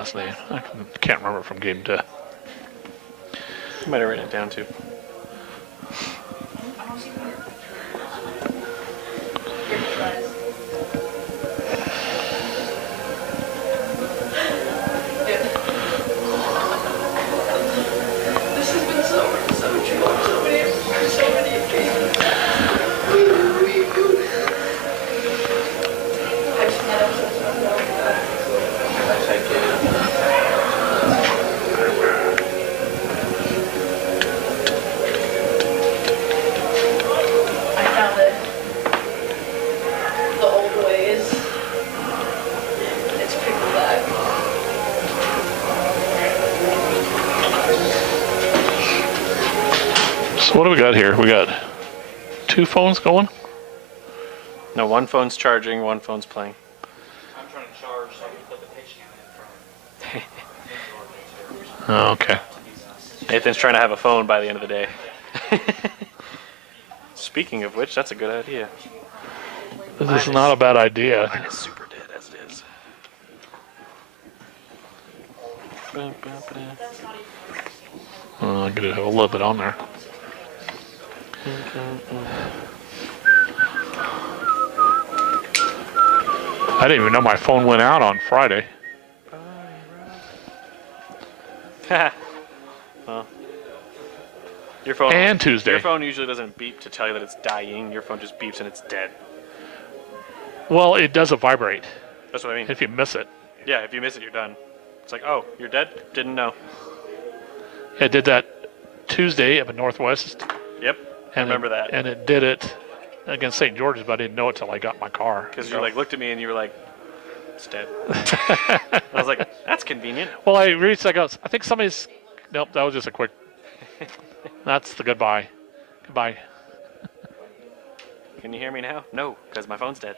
last name. I can't remember from game to. You might have written it down too. This has been so true on so many occasions. I found it. The old ways. It's people back. So what do we got here? We got 2 phones going. No, one phone's charging, one phone's playing. I'm trying to charge so I can put the pitch count in front. Oh, okay. Nathan's trying to have a phone by the end of the day. Speaking of which, that's a good idea. This is not a bad idea. Mine is super dead as it is. I'm gonna have a little bit on there. I didn't even know my phone went out on Friday. Well, your phone And Tuesday. Your phone usually doesn't beep to tell you that it's dying. Your phone just beeps and it's dead. Well, it doesn't vibrate That's what I mean. if you miss it. Yeah, if you miss it, you're done. It's like, oh, you're dead? Didn't know. It did that Tuesday up in Northwest. Yep, I remember that. And it did it against St. George's, but I didn't know it till I got in my car. Because you like looked at me and you were like, it's dead. I was like, that's convenient. Well, I reached, I think somebody's, nope, that was just a quick, that's the goodbye. Goodbye. Can you hear me now? No, because my phone's dead.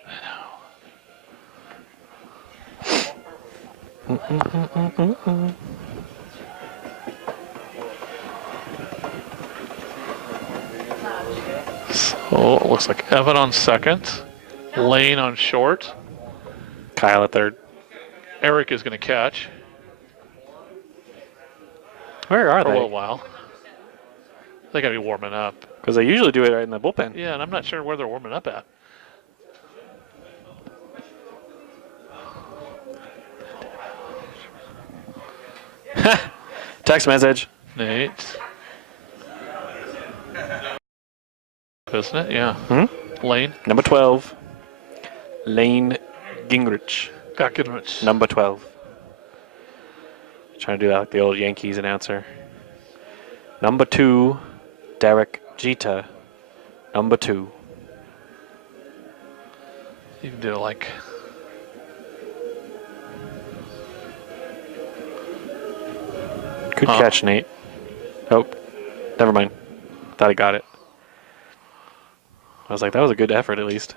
So it looks like Evan on second, Lane on short, Kyle at third. Eric is going to catch Where are for a little they? while. They got to be warming up. Because they usually do it right in the bullpen. Yeah, and I'm not sure where they're warming up at. Text message. Nate. Isn't it? Yeah. Lane. Number 12. Lane Gingrich. Gakinrich. Number 12. Trying to do that like the old Yankees announcer. Number 2. Derek Jeter. Number 2. You can do it like. Good catch, Nate. Oh, never mind. Thought he got it. I was like, that was a good effort at least.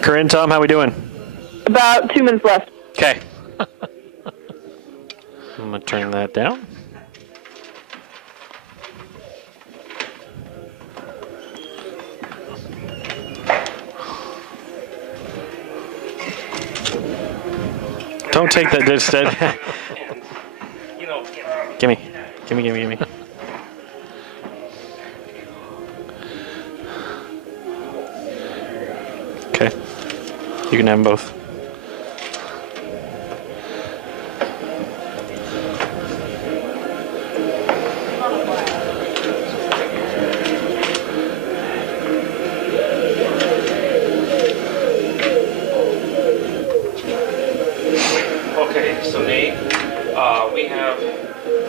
Corinne, Tom, how we doing? About 2 minutes left. Okay. I'm going to turn that down. Don't take that instead. Gimme. Gimme, gimme, gimme. Okay. You can have them both. Okay, so Nate, we have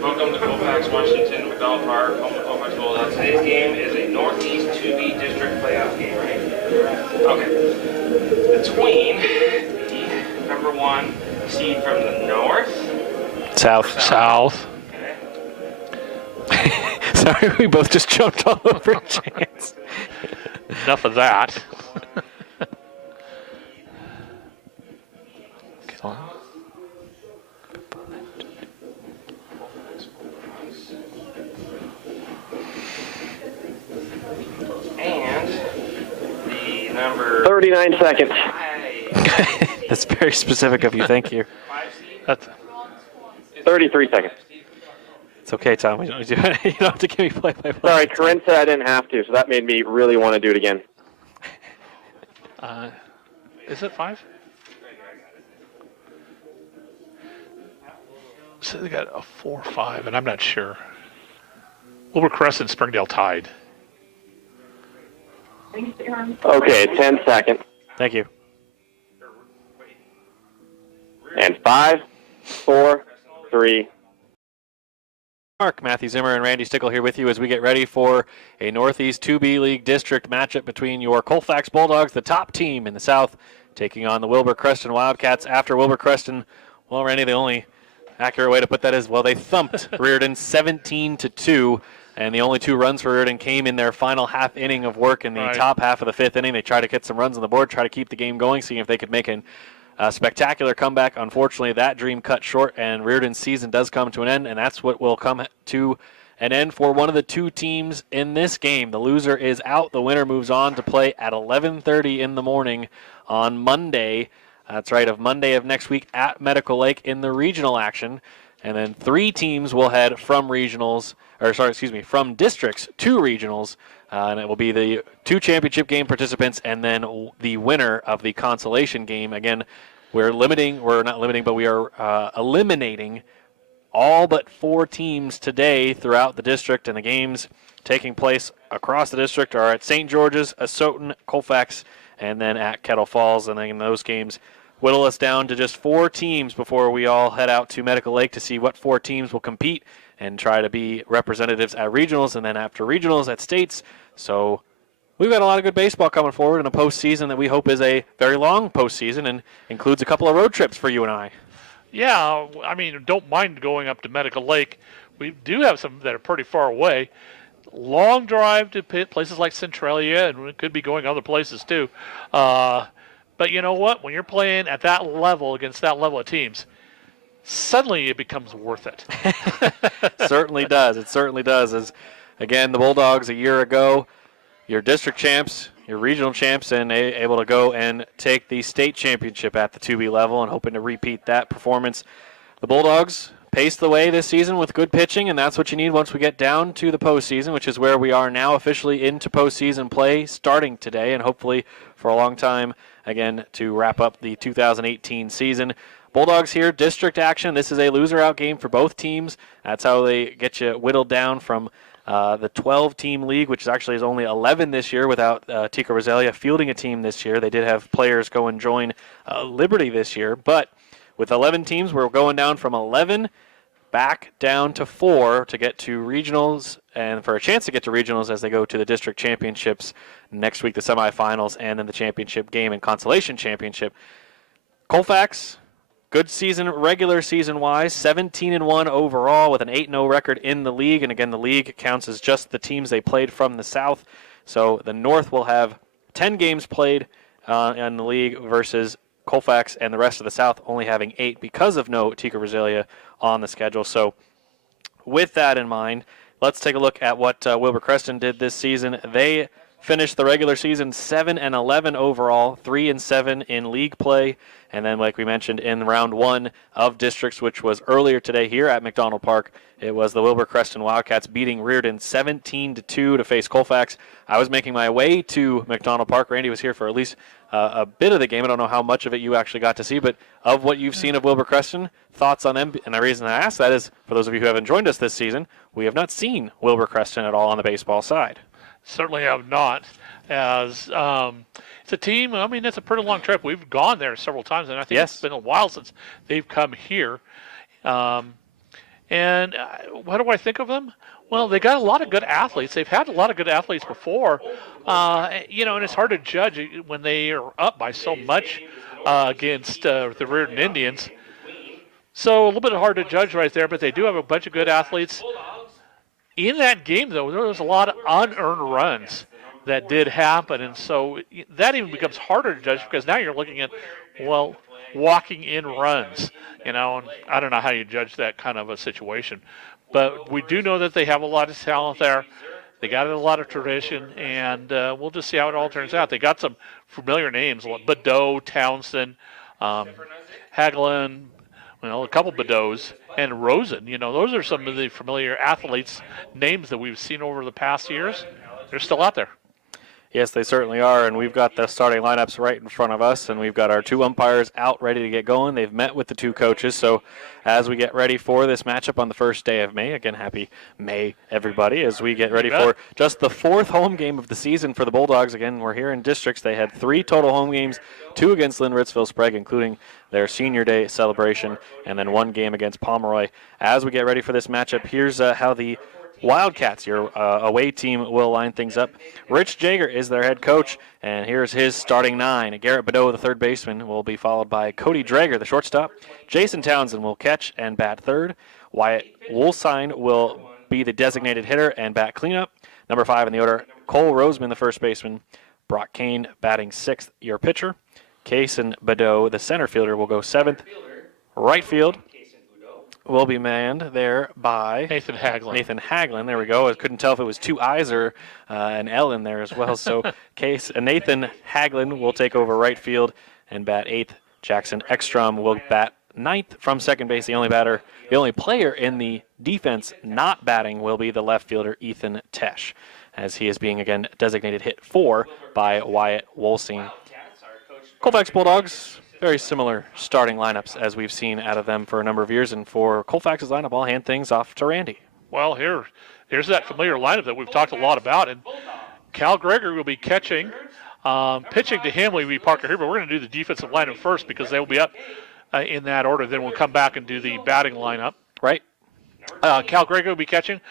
welcome to Colfax, Washington, McDowell Park, home of Colfax Bulldogs. Today's game is a Northeast 2B District playoff game, right? Okay. Between the number 1 seed from the north. South. Okay. Sorry, we both just jumped all over Chance. Enough of that. number 39 seconds. 5. That's very specific of you. Thank you. That's 33 seconds. It's okay, Tom. You don't have to give me play-by-play. Sorry, Corinne said I didn't have to, so that made me really want to do it again. is it 5? So they got a 4-5, and I'm not sure. Wilbur Crescent, Springdale tied. Okay, 10 seconds. Thank you. And 5, 4, 3. Mark, Matthew Zimmer, and Randy Stickle here with you as we get ready for a Northeast 2B League District matchup between your Colfax Bulldogs, the top team in the South, taking on the Wilbur Creston Wildcats. After Wilbur Creston, well, Randy, the only accurate way to put that is, well, they thumped Reardon 17-2, and the only 2 runs for Reardon came in their final half inning of work in the top half of the 5th inning. They tried to get some runs on the board, try to keep the game going, seeing if they could make a spectacular comeback. Unfortunately, that dream cut short, and Reardon's season does come to an end, and that's what will come to an end for one of the 2 teams in this game. The loser is out. The winner moves on to play at 11:30 in the morning on Monday. That's right, of Monday of next week at Medical Lake in the regional action. And then 3 teams will head from from districts to regionals. And it will be the 2 championship game participants and then the winner of the consolation game. Again, we are eliminating all but 4 teams today throughout the district, and the games taking place across the district are at St. George's, Asotin, Colfax, and then at Kettle Falls. And then those games whittle us down to just 4 teams before we all head out to Medical Lake to see what 4 teams will compete and try to be representatives at regionals, and then after regionals at states. So we've got a lot of good baseball coming forward in a postseason that we hope is a very long postseason and includes a couple of road trips for you and I. Yeah, I mean, don't mind going up to Medical Lake. We do have some that are pretty far away. Long drive to places like Centralia, and we could be going other places too. But you know what? When you're playing at that level against that level of teams, suddenly it becomes worth it. Certainly does. It certainly does. As again, the Bulldogs a year ago, your district champs, your regional champs, and able to go and take the state championship at the 2B level and hoping to repeat that performance. The Bulldogs paced the way this season with good pitching, and that's what you need once we get down to the postseason, which is where we are now officially into postseason play starting today and hopefully for a long time, again, to wrap up the 2018 season. Bulldogs here, district action. This is a loser-out game for both teams. That's how they get you whittled down from the 12-team league, which actually is only 11 this year without Tika Rosalia fielding a team this year. They did have players go and join Liberty this year, but with 11 teams, we're going down from 11 back down to 4 to get to regionals, and for a chance to get to regionals as they go to the district championships next week, the semifinals, and then the championship game and consolation championship. Colfax, good season, regular season-wise, 17-1 overall with an 8-0 record in the league, and again, the league counts as just the teams they played from the South. So the North will have 10 games played in the league versus Colfax and the rest of the South only having 8 because of no Tika Rosalia on the schedule. So with that in mind, let's take a look at what Wilbur Creston did this season. They finished the regular season 7-11 overall, 3-7 in league play, and then like we mentioned in round 1 of districts, which was earlier today here at McDonald Park, it was the Wilbur Creston Wildcats beating Reardon 17-2 to face Colfax. I was making my way to McDonald Park. Randy was here for at least a bit of the game. I don't know how much of it you actually got to see, but of what you've seen of Wilbur Creston, thoughts on them? And the reason I ask that is, for those of you who haven't joined us this season, we have not seen Wilbur Creston at all on the baseball side. Certainly have not. As it's a team, I mean, it's a pretty long trip. We've gone there several times, and I think it's been a while since they've come here. And what do I think of them? Well, they got a lot of good athletes. They've had a lot of good athletes before. And it's hard to judge when they are up by so much against the Reardon Indians. So a little bit hard to judge right there, but they do have a bunch of good athletes. In that game, though, there was a lot of unearned runs that did happen, and so that even becomes harder to judge because now you're looking at, well, walking in runs, and I don't know how you judge that kind of a situation. But we do know that they have a lot of talent there. They got a lot of tradition, and we'll just see how it all turns out. They got some familiar names, like Badeau, Townsend, Hagelin, a couple Badeaus, and Rosen. Those are some of the familiar athletes' names that we've seen over the past years. They're still out there. Yes, they certainly are, and we've got the starting lineups right in front of us, and we've got our 2 umpires out ready to get going. They've met with the 2 coaches, so as we get ready for this matchup on the first day of May, again, happy May, everybody, as we get ready for just the 4th home game of the season for the Bulldogs. Again, we're here in districts. They had 3 total home games, 2 against Lynn Ritzville Sprague, including their senior day celebration, and then 1 game against Pomeroy. As we get ready for this matchup, here's how the Wildcats, your away team, will line things up. Rich Jager is their head coach, and here's his starting 9. Garrett Badeau, the third baseman, will be followed by Cody Drager, the shortstop. Jason Townsend will catch and bat third. Wyatt Woolsine will be the designated hitter and bat cleanup. Number 5 in the order, Cole Roseman, the first baseman. Brock Kane batting 6th, your pitcher. Kason Badeau, the center fielder, will go 7th. Right field will be manned there by Nathan Hagelin. There we go. I couldn't tell if it was 2 I's or an L in there as well. So Nathan Hagelin will take over right field and bat 8th. Jackson Ekstrom will bat 9th from second base. The only player in the defense not batting will be the left fielder Ethan Tesh, as he is being again designated hit 4 by Wyatt Wolsing. Colfax Bulldogs, very similar starting lineups as we've seen out of them for a number of years. And for Colfax's lineup, I'll hand things off to Randy. Well, here's that familiar lineup that we've talked a lot about. And Cal Gregory will be catching. Pitching to him will be Parker Huber. We're going to do the defensive lineup first because they will be up in that order. Then we'll come back and do the batting lineup. Right. Cal Gregory will be catching.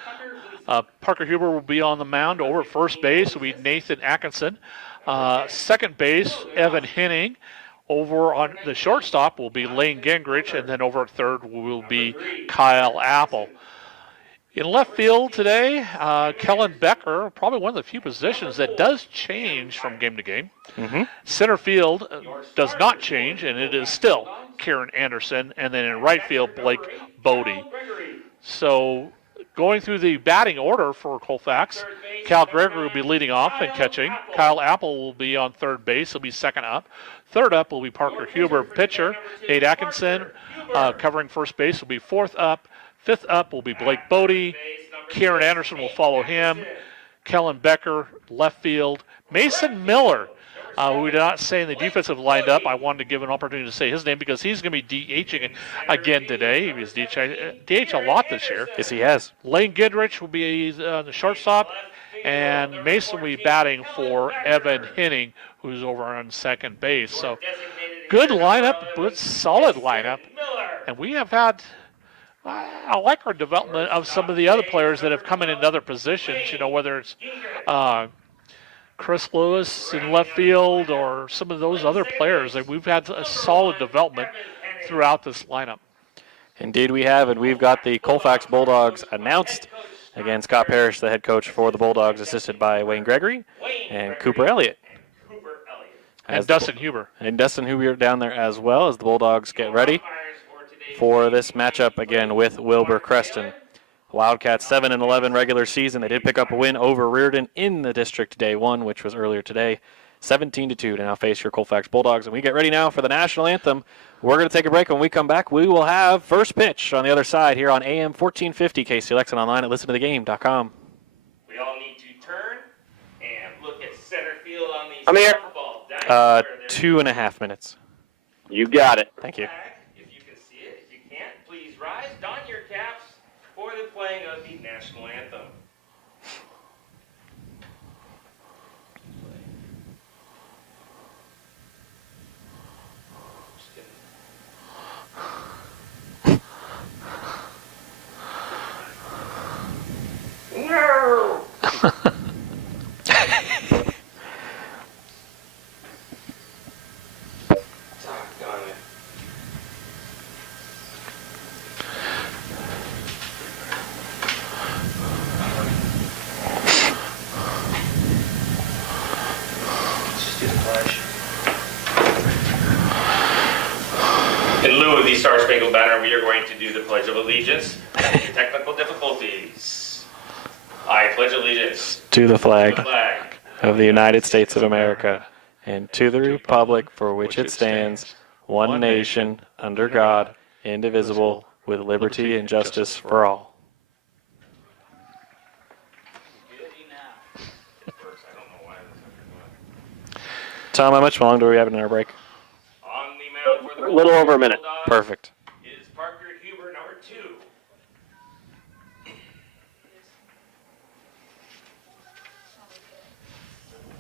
Parker Huber will be on the mound. Over at first base will be Nathan Atkinson. Second base, Evan Henning. Over on the shortstop will be Lane Gingrich, and then over at third will be Kyle Apple. In left field today, Kellen Becker, probably one of the few positions that does change from game to game. Mm-hmm. Center field does not change, and it is still Kieran Anderson. And then in right field, Blake Bodie. So going through the batting order for Colfax, Cal Gregory will be leading off and catching. Kyle Apple will be on third base. He'll be second up. Third up will be Parker Huber, pitcher. Nate Atkinson covering first base will be fourth up. Fifth up will be Blake Bodie. Kieran Anderson will follow him. Kellen Becker, left field. Mason Miller, who we did not say in the defensive lineup. I wanted to give an opportunity to say his name because he's going to be DHing again today. He was DH a lot this year. Yes, he has. Lane Gingrich will be the shortstop. And Mason will be batting for Evan Henning, who's over on second base. So good lineup, good solid lineup. And we have had, I like our development of some of the other players that have come in other positions, whether it's Chris Lewis in left field or some of those other players. And we've had a solid development throughout this lineup. Indeed we have, and we've got the Colfax Bulldogs announced. Again, Scott Parrish, the head coach for the Bulldogs, assisted by Wayne Gregory and Cooper Elliott. And Dustin Huber. And Dustin Huber down there as well as the Bulldogs get ready for this matchup again with Wilbur Creston. Wildcats 7-11 regular season. They did pick up a win over Reardon in the district day 1, which was earlier today. 17-2 to now face your Colfax Bulldogs. And we get ready now for the national anthem. We're going to take a break. When we come back, we will have first pitch on the other side here on AM 1450 KCLX and online at listentothegame.com. We all need to turn and look at center field on these I'm here. ball. 2.5 minutes. You got it. Thank you. If you can see it, if you can't, please rise, don your caps for the playing of the national anthem. No! Doggone it. Let's just do the pledge. In lieu of the Star Spangled Banner, we are going to do the Pledge of Allegiance. Technical difficulties. I pledge allegiance to the to flag the flag of the United States of America and to the republic for which it stands, one nation, under God, indivisible, with liberty and justice for all. Tom, how much longer do we have in our break? On the mound for the A little over a minute. Bulldogs Perfect. is Parker Huber, number 2.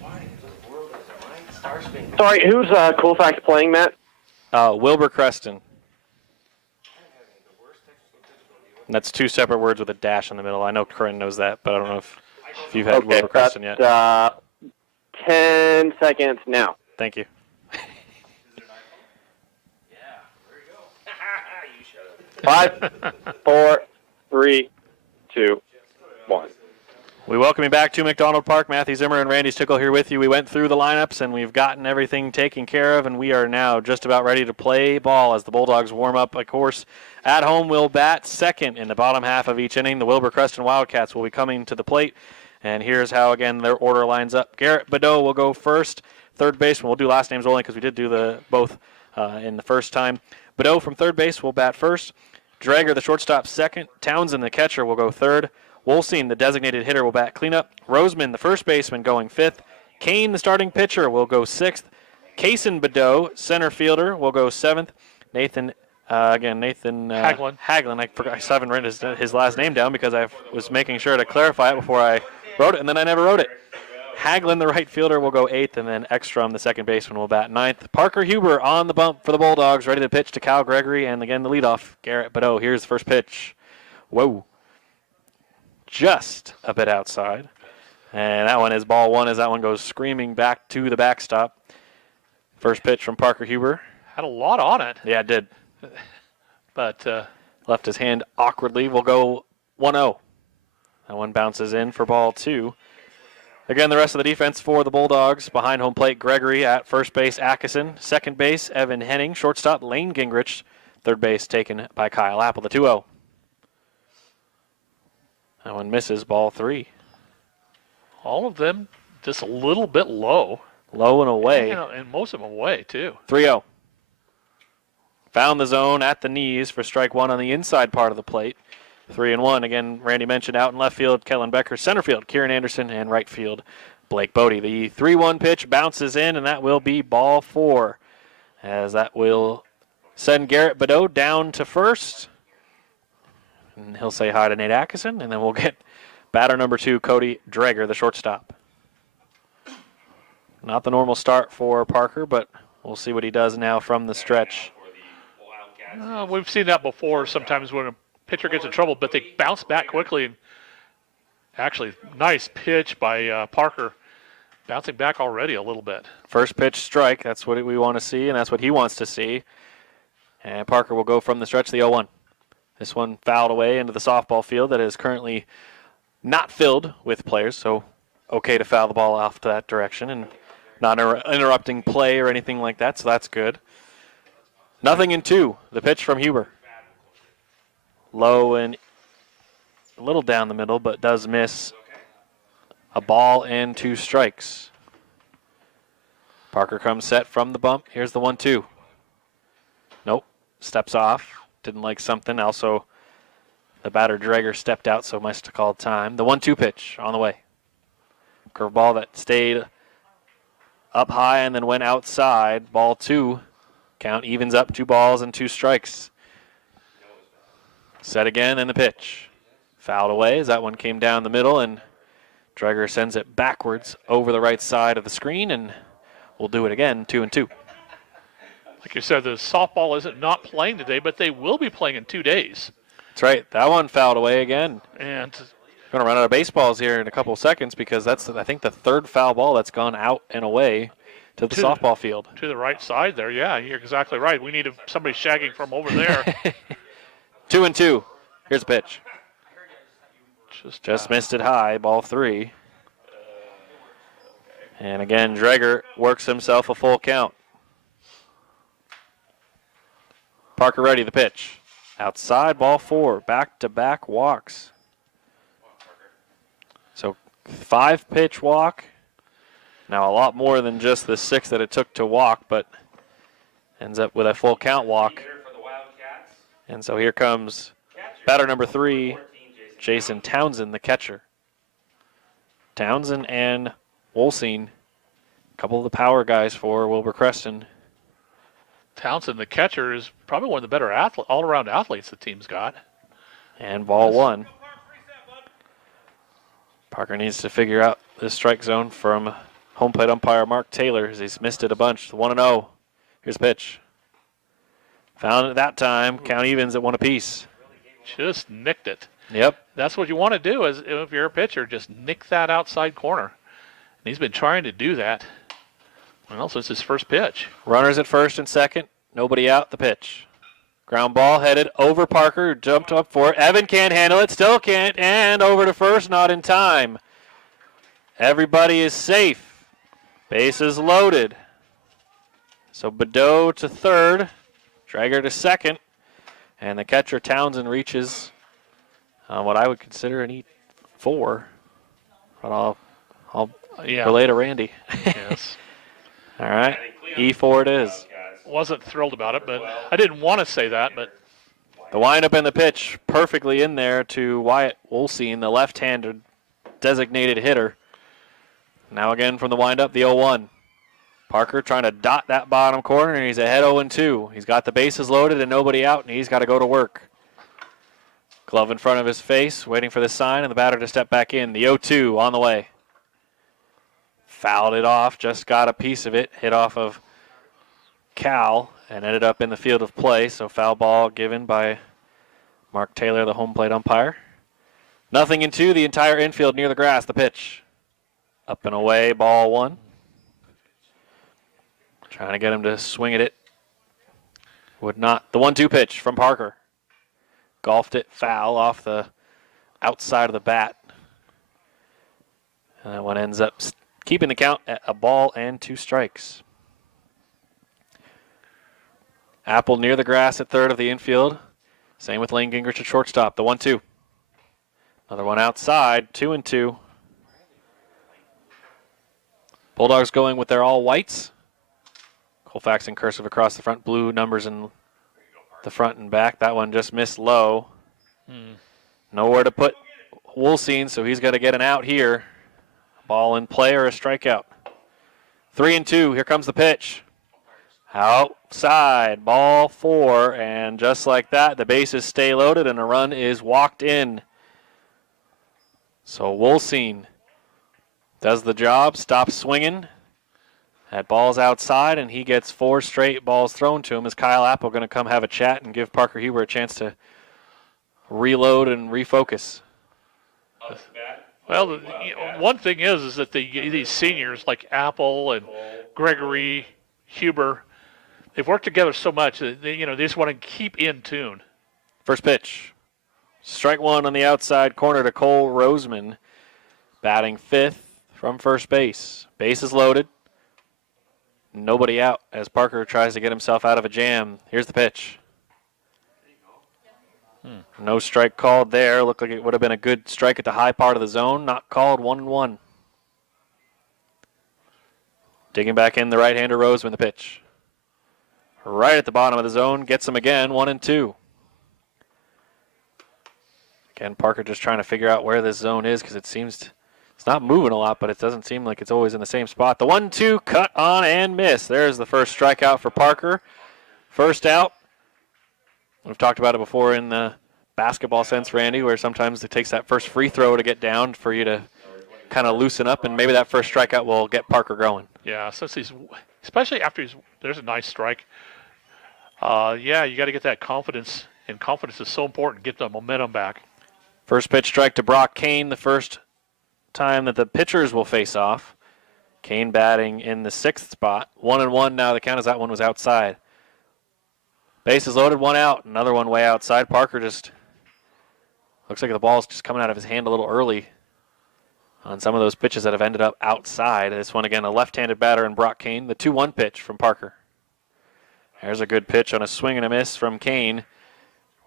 Why in the world is my star spinning? Sorry, who's Colfax playing, Matt? Wilbur Creston. And that's 2 separate words with a dash in the middle. I know Corinne knows that, but I don't know if you've had Wilbur Creston yet. 10 seconds now. Thank you. Five, 4, 3, 2, 1. We welcome you back to McDonald Park. Matthew Zimmer and Randy Stickle here with you. We went through the lineups, and we've gotten everything taken care of, and we are now just about ready to play ball as the Bulldogs warm up. Of course, at home will bat second in the bottom half of each inning. The Wilbur Creston Wildcats will be coming to the plate, and here's how, again, their order lines up. Garrett Badeau will go first. Third baseman, we'll do last names only because we did do the both in the first time. Badeau from third base will bat first. Drager, the shortstop, second. Townsend, the catcher, will go third. Wolstein, the designated hitter, will bat cleanup. Roseman, the first baseman, going fifth. Kane, the starting pitcher, will go sixth. Kaysen Badeau, center fielder, will go seventh. Nathan Haglin. Haglin. I forgot. I still haven't written his last name down because I was making sure to clarify it before I wrote it, and then I never wrote it. Haglin, the right fielder, will go eighth, and then Ekstrom, the second baseman, will bat ninth. Parker Huber on the bump for the Bulldogs, ready to pitch to Kyle Gregory, and again the leadoff, Garrett Badeau. Here's the first pitch. Whoa. Just a bit outside. And that one is ball one as that one goes screaming back to the backstop. First pitch from Parker Huber. Had a lot on it, Yeah, it did. but Left his hand awkwardly. We'll go 1-0. That one bounces in for ball two. Again, the rest of the defense for the Bulldogs. Behind home plate, Gregory. At first base, Atkinson. Second base, Evan Henning. Shortstop, Lane Gingrich. Third base taken by Kyle Apple, the 2-0. That one misses, ball three. all of them just a little bit low. Low and away. And most of them away, too. 3-0. Found the zone at the knees for strike one on the inside part of the plate. 3-1. Again, Randy mentioned out in left field, Kellen Becker. Center field, Kieran Anderson. And right field, Blake Bodie. The 3-1 pitch bounces in, and that will be ball four. As that will send Garrett Badeau down to first. And he'll say hi to Nate Atkinson, and then we'll get batter number two, Cody Drager, the shortstop. Not the normal start for Parker, but we'll see what he does now from the stretch. We've seen that before sometimes when a pitcher gets in trouble, but they bounce back quickly. And actually, nice pitch by Parker, bouncing back already a little bit. First pitch strike, that's what we want to see, and that's what he wants to see. And Parker will go from the stretch, the 0-1. This one fouled away into the softball field that is currently not filled with players, so okay to foul the ball off to that direction and not interrupting play or anything like that, so that's good. 0-2, the pitch from Huber. Low and a little down the middle, but does miss. A ball and 2 strikes. Parker comes set from the bump. Here's the 1-2. Nope, steps off. Didn't like something. Also, the batter Drager stepped out, so must have called time. The 1-2 pitch on the way. Curveball that stayed up high and then went outside. Ball 2. Count evens up, 2 balls and 2 strikes. Set again, and the pitch. Fouled away as that one came down the middle, and Drager sends it backwards over the right side of the screen, and we'll do it again, 2-2. Like you said, the softball isn't not playing today, but they will be playing in 2 days. That's right. That one fouled away again. And Going to run out of baseballs here in a couple of seconds because that's, I think, the third foul ball that's gone out and away to the softball field. To the right side there, yeah, you're exactly right. We need somebody shagging from over there. 2-2. Here's a pitch. Just missed it high, ball 3. And again, Drager works himself a full count. Parker ready, the pitch. Outside, ball 4. Back-to-back walks. So 5-pitch walk. Now a lot more than just the 6 that it took to walk, but ends up with a full count walk. And so here comes batter number 3, Jason Townsend, the catcher. Townsend and Wolsine, a couple of the power guys for Wilbur Creston. Townsend, the catcher, is probably one of the better all-around athletes the team's got. And ball 1. Parker needs to figure out the strike zone from home plate umpire Mark Taylor as he's missed it a bunch. 1-0. Here's the pitch. Found it that time. Count evens at 1 apiece. Just nicked it. Yep. That's what you want to do is if you're a pitcher, just nick that outside corner. And he's been trying to do that. Well, since his first pitch. Runners at first and second. Nobody out. The pitch. Ground ball headed over Parker. Jumped up for it. Evan can't handle it. Still can't. And over to first. Not in time. Everybody is safe. Bases loaded. So Badeau to third. Drager to second. And the catcher Townsend reaches what I would consider an E4. But I'll relay to Randy. Yes. All right. E4 it is. Wasn't thrilled about it, but I didn't want to say that, but The windup and the pitch perfectly in there to Wyatt Wolsine, the left-handed designated hitter. Now again from the windup, the 0-1. Parker trying to dot that bottom corner, and he's ahead 0-2. He's got the bases loaded and nobody out, and he's got to go to work. Glove in front of his face, waiting for the sign, and the batter to step back in. The 0-2 on the way. Fouled it off, just got a piece of it, hit off of Cal, and ended up in the field of play. So foul ball given by Mark Taylor, the home plate umpire. 0-2, the entire infield near the grass. The pitch. Up and away, ball 1. Trying to get him to swing at it. Would not. The 1-2 pitch from Parker. Golfed it foul off the outside of the bat. And that one ends up keeping the count at a ball and 2 strikes. Apple near the grass at third of the infield. Same with Lane Gingrich at shortstop. The 1-2. Another one outside. 2-2. Bulldogs going with their all whites. Colfax in cursive across the front. Blue numbers in the front and back. That one just missed low. Nowhere to put Wolsine, so he's got to get an out here. Ball in play or a strikeout. 3-2. Here comes the pitch. Outside. Ball 4. And just like that, the bases stay loaded and a run is walked in. So Wolsine does the job, stops swinging. That ball's outside, and he gets 4 straight balls thrown to him. Is Kyle Apple going to come have a chat and give Parker Huber a chance to reload and refocus? Well, one thing is that these seniors like Apple and Gregory, Huber, they've worked together so much that they just want to keep in tune. First pitch. Strike 1 on the outside corner to Cole Roseman, batting 5th from first base. Bases loaded. Nobody out as Parker tries to get himself out of a jam. Here's the pitch. No strike called there. Looked like it would have been a good strike at the high part of the zone. Not called. 1-1. Digging back in, the right-hander Roseman, the pitch. Right at the bottom of the zone. Gets him again. 1-2. Again, Parker just trying to figure out where this zone is because it seems it's not moving a lot, but it doesn't seem like it's always in the same spot. The 1-2 cut on and miss. There's the first strikeout for Parker. First out. We've talked about it before in the basketball sense, Randy, where sometimes it takes that first free throw to get down for you to kind of loosen up, and maybe that first strikeout will get Parker going. Yeah, since especially after there's a nice strike. Yeah, you got to get that confidence, and confidence is so important. Get the momentum back. First pitch strike to Brock Kane, the first time that the pitchers will face off. Kane batting in the 6th spot. 1-1 now. The count is that one was outside. Bases loaded, 1 out. Another one way outside. Parker just looks like the ball's just coming out of his hand a little early on some of those pitches that have ended up outside. This one again, a left-handed batter in Brock Kane. The 2-1 pitch from Parker. There's a good pitch on a swing and a miss from Kane.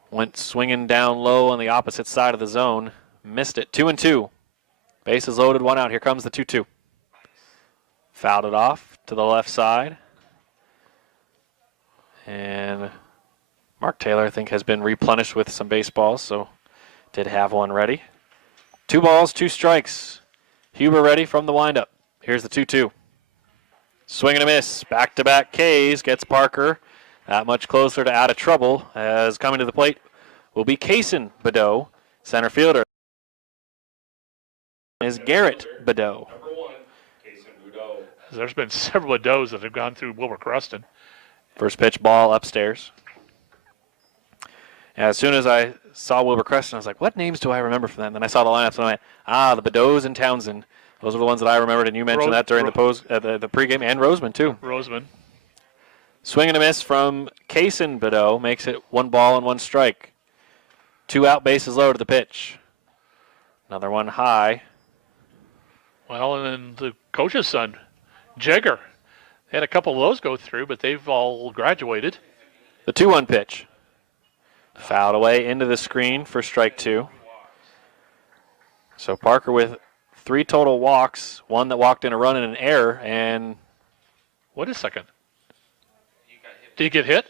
Went swinging down low on the opposite side of the zone. Missed it. 2-2. Bases loaded, 1 out. Here comes the 2-2. Fouled it off to the left side. And Mark Taylor, I think, has been replenished with some baseballs, so did have one ready. 2 balls, 2 strikes. Huber ready from the windup. Here's the 2-2. Swing and a miss. Back-to-back Ks gets Parker that much closer to out of trouble, as coming to the plate will be Kaysen Badeau, center fielder. Is Garrett Badeau. There's been several of those that have gone through Wilbur Cruston. First pitch ball upstairs. As soon as I saw Wilbur Cruston, I was like, what names do I remember from that? And then I saw the lineups, and I went, the Badeaus and Townsend. Those are the ones that I remembered, and you mentioned that during the pregame, and Roseman, too. Roseman. Swing and a miss from Kaysen Badeau makes it 1 ball and 1 strike. 2 out, bases loaded, the pitch. Another one high. Well, and then the coach's son, Jagger. They had a couple of those go through, but they've all graduated. The 2-1 pitch. Fouled away into the screen for strike 2. So Parker with 3 total walks, 1 that walked in a run and an error, and... Wait a second. Did he get hit?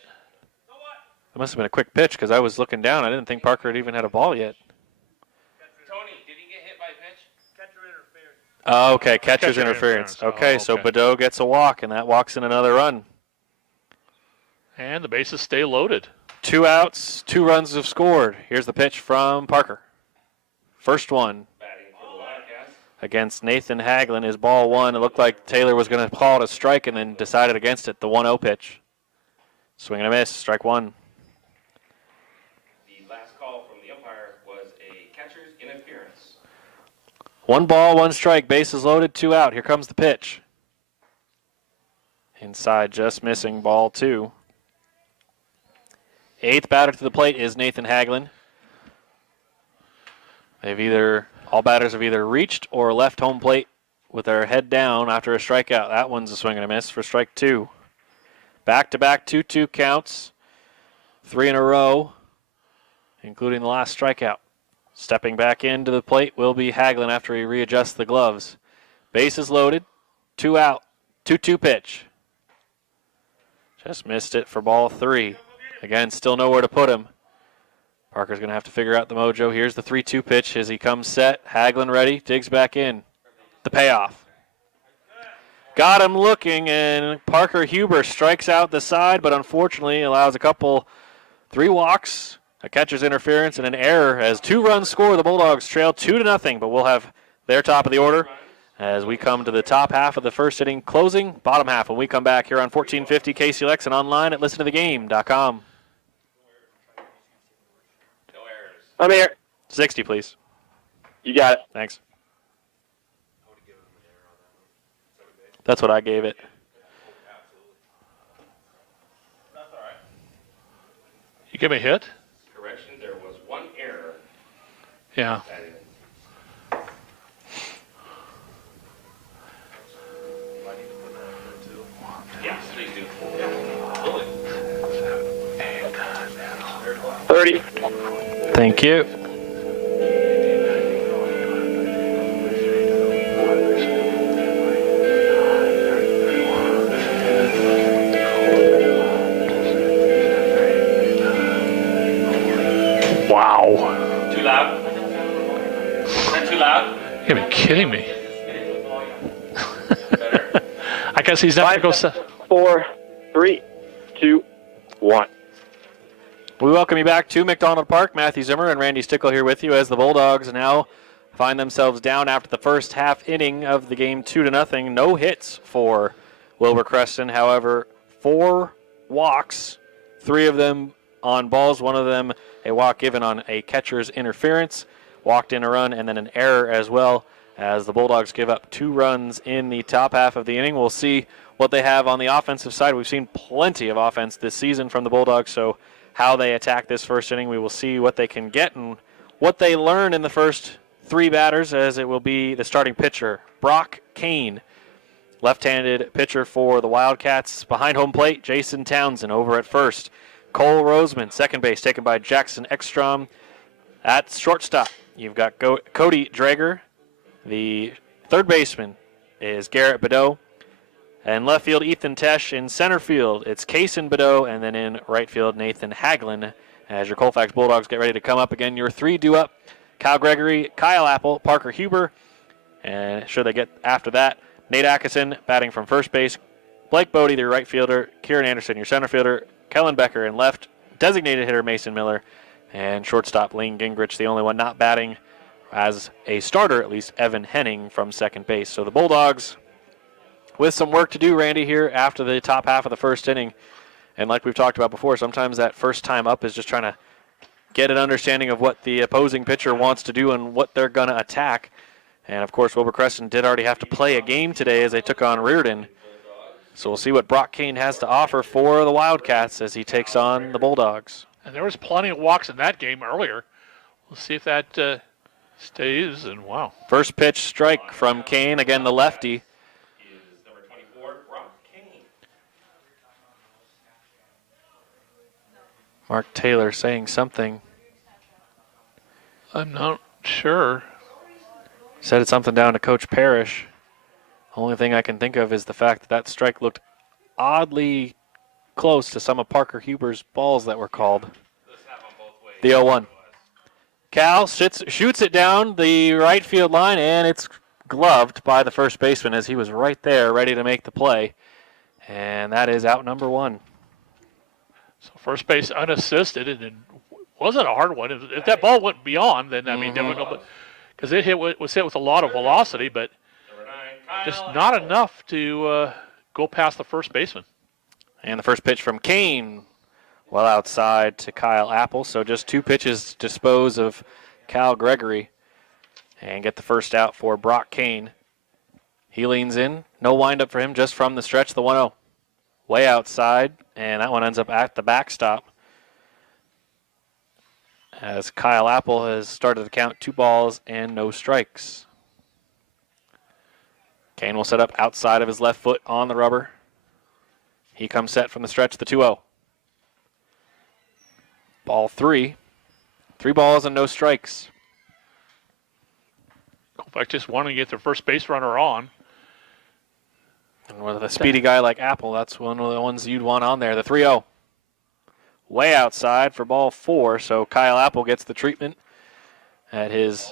It must have been a quick pitch because I was looking down. I didn't think Parker had even had a ball yet. Tony, did he get hit by a pitch? Catcher interference. Oh, okay, catcher's Catcher interference. interference. Okay, Oh, so okay. Badeau gets a walk, and that walks in another run. And the bases stay loaded. 2 outs, 2 runs have scored. Here's the pitch from Parker. First one against Nathan Hagelin is ball 1. It looked like Taylor was going to call it a strike and then decided against it, the 1-0 pitch. Swing and a miss, strike 1. The last call from the umpire was a catcher's interference. 1 ball, 1 strike, bases loaded, 2 out. Here comes the pitch. Inside, just missing, ball 2. 8th batter to the plate is Nathan Hagelin. All batters have either reached or left home plate with their head down after a strikeout. That one's a swing and a miss for strike 2. Back-to-back 2-2 counts, 3 in a row, including the last strikeout. Stepping back into the plate will be Hagelin after he readjusts the gloves. Bases loaded, 2 out, 2-2 pitch. Just missed it for ball 3. Again, still nowhere to put him. Parker's going to have to figure out the mojo. Here's the 3-2 pitch as he comes set. Hagelin ready, digs back in. The payoff. Got him looking, and Parker Huber strikes out the side, but unfortunately allows 3 walks, a catcher's interference, and an error as 2 runs score. The Bulldogs trail 2-0, but we'll have their top of the order as we come to the top half of the first inning, closing bottom half when we come back here on 1450 KCLX and online at listentothegame.com. I'm here. 60, please. You got it. Thanks. That's what I gave it. You give me a hit? Correction, there was 1 error. Yeah. Yes, please do. 30. Thank you. Wow. Too loud? Is that too loud? You gotta be kidding me. I guess he's not going to go. 4, 3, 2, 1. We welcome you back to McDonald Park. Matthew Zimmer and Randy Stickle here with you as the Bulldogs now find themselves down after the first half inning of the game 2-0. No hits for Wilbur Creston. However, 4 walks, 3 of them on balls, 1 of them a walk given on a catcher's interference, walked in a run, and then an error as well as the Bulldogs give up 2 runs in the top half of the inning. We'll see what they have on the offensive side. We've seen plenty of offense this season from the Bulldogs, so how they attack this first inning, we will see what they can get and what they learn in the first 3 batters, as it will be the starting pitcher, Brock Kane. Left-handed pitcher for the Wildcats. Behind home plate, Jason Townsend over at first. Cole Roseman, second base, taken by Jackson Ekstrom. At shortstop, you've got Cody Drager. The third baseman is Garrett Bedeau. And left field, Ethan Tesh. In center field, it's Kaysen Bedeau. And then in right field, Nathan Haglin. As your Colfax Bulldogs get ready to come up again, your three due up. Kyle Gregory, Kyle Apple, Parker Huber. And should they get after that, Nate Atkinson batting from first base. Blake Bodie, their right fielder. Kieran Anderson, your center fielder. Kellen Becker in left. Designated hitter Mason Miller. And shortstop Lane Gingrich, the only one not batting as a starter, at least Evan Henning from second base. So the Bulldogs with some work to do, Randy, here after the top half of the first inning. And like we've talked about before, sometimes that first time up is just trying to get an understanding of what the opposing pitcher wants to do and what they're going to attack. And, of course, Wilbur Crescent did already have to play a game today as they took on Reardon. So we'll see what Brock Kane has to offer for the Wildcats as he takes on the Bulldogs. And there was plenty of walks in that game earlier. We'll see if that stays, and wow. First pitch strike from Kane, again the lefty. Mark Taylor saying something. I'm not sure. Said it's something down to Coach Parrish. Only thing I can think of is the fact that that strike looked oddly close to some of Parker Huber's balls that were called. The 0-1. Cal shoots it down the right field line, and it's gloved by the first baseman as he was right there ready to make the play. And that is out number one. So first base unassisted, and it wasn't a hard one. If that ball went beyond, then I mean, because it was hit with a lot of velocity, but just not enough to go past the first baseman. And the first pitch from Kane, well outside to Kyle Apple. So just two pitches dispose of Cal Gregory and get the first out for Brock Kane. He leans in. No windup for him, just from the stretch, the 1-0. Way outside, and that one ends up at the backstop. As Kyle Apple has started to count 2 balls and no strikes. Kane will set up outside of his left foot on the rubber. He comes set from the stretch, the 2-0. Ball 3. 3 balls and no strikes. Colfax just wanting to get their first base runner on. And with a speedy guy like Apple, that's one of the ones you'd want on there. The 3-0. Way outside for ball 4, so Kyle Apple gets the treatment at his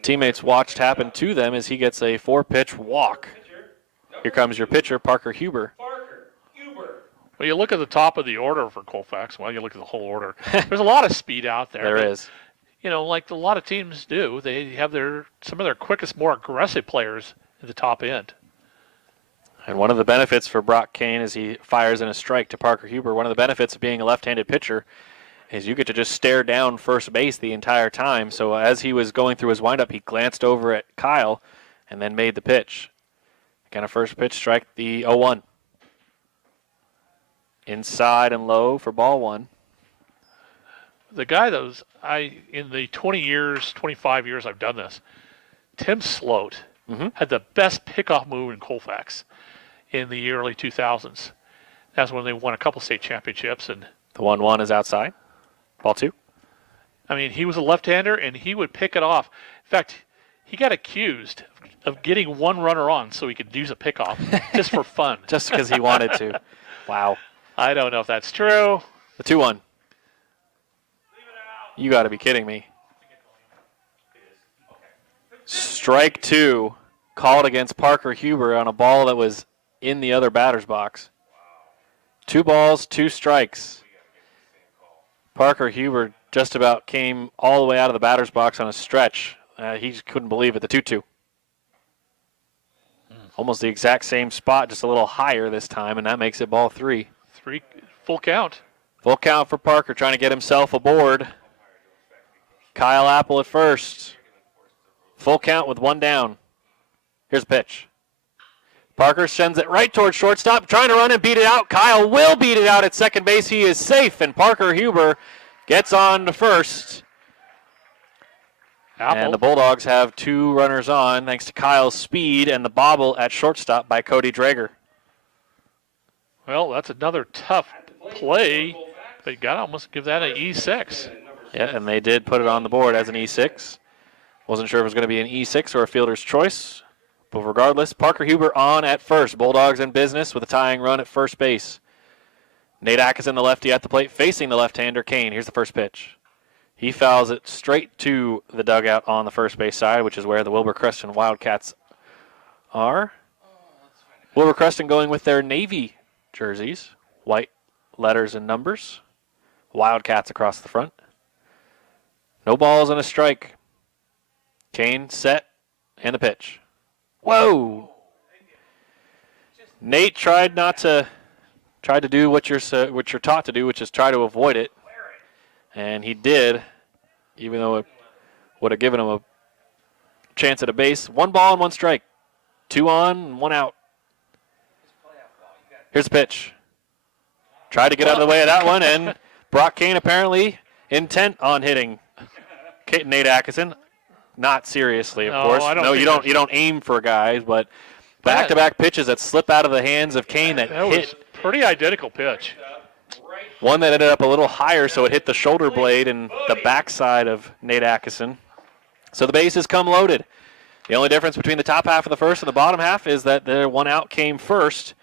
teammates watched happen to them as he gets a 4-pitch walk. Here comes your pitcher, Parker Huber. Well, you look at the top of the order for Colfax. Well, you look at the whole order. There's a lot of speed out there. There is. You know, like a lot of teams do, they have some of their quickest, more aggressive players at the top end. And one of the benefits for Brock Kane as he fires in a strike to Parker Huber, one of the benefits of being a left-handed pitcher is you get to just stare down first base the entire time. So as he was going through his windup, he glanced over at Kyle and then made the pitch. Again, a first pitch strike, the 0-1. Inside and low for ball 1. The guy that was, in the 25 years I've done this, Tim Sloat had the best pickoff move in Colfax in the early 2000s. That's when they won a couple state championships. And the 1-1 is outside. Ball 2. I mean, he was a left-hander, and he would pick it off. In fact, he got accused of getting one runner on so he could use a pickoff just for fun. Just because he wanted to. Wow. I don't know if that's true. The 2-1. You got to be kidding me. Strike 2 called against Parker Huber on a ball that was in the other batter's box. 2 balls, 2 strikes. Parker Huber just about came all the way out of the batter's box on a stretch. He just couldn't believe it. The 2-2. Almost the exact same spot, just a little higher this time, and that makes it ball 3. 3, full count. Full count for Parker, trying to get himself aboard. Kyle Apple at first. Full count with 1 down. Here's a pitch. Parker sends it right towards shortstop, trying to run and beat it out. Kyle will beat it out at second base. He is safe, and Parker Huber gets on to first. Apple. And the Bulldogs have 2 runners on, thanks to Kyle's speed and the bobble at shortstop by Cody Drager. Well, that's another tough play, but you got to almost give that an E6. Yeah, and they did put it on the board as an E6. Wasn't sure if it was going to be an E6 or a fielder's choice. But regardless, Parker Huber on at first. Bulldogs in business with a tying run at first base. Nate Atkinson, the lefty at the plate, facing the left-hander, Kane. Here's the first pitch. He fouls it straight to the dugout on the first base side, which is where the Wilbur Creston Wildcats are. Wilbur Creston going with their Navy jerseys, white letters and numbers. Wildcats across the front. No balls and a strike. Kane set and the pitch. Whoa! Nate tried to do what you're taught to do, which is try to avoid it, and he did, even though it would have given him a chance at a base. 1 ball and 1 strike, 2 on, 1 out. Here's the pitch. Tried to get out of the way of that one, and Brock Kane apparently intent on hitting Nate Atkinson. Not seriously, of course. No, you don't aim for guys, but back-to-back pitches that slip out of the hands of Kane that hit. Was pretty identical pitch. One that ended up a little higher, so it hit the shoulder blade and the backside of Nate Atkinson. So the bases come loaded. The only difference between the top half of the first and the bottom half is that the 1 out came first.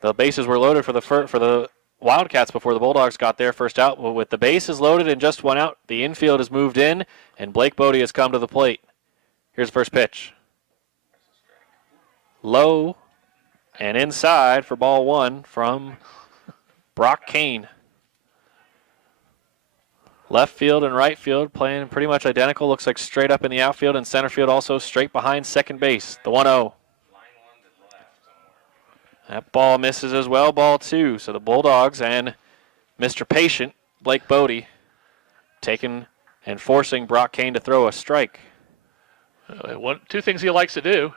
The bases were loaded for the Wildcats before the Bulldogs got their first out. But with the bases loaded and just 1 out, the infield has moved in, and Blake Bodie has come to the plate. Here's the first pitch. Low and inside for ball 1 from Brock Kane. Left field and right field playing pretty much identical. Looks like straight up in the outfield, and center field also straight behind second base. The 1-0. That ball misses as well, ball 2. So the Bulldogs and Mr. Patient, Blake Bodie, taking and forcing Brock Kane to throw a strike. 2 things he likes to do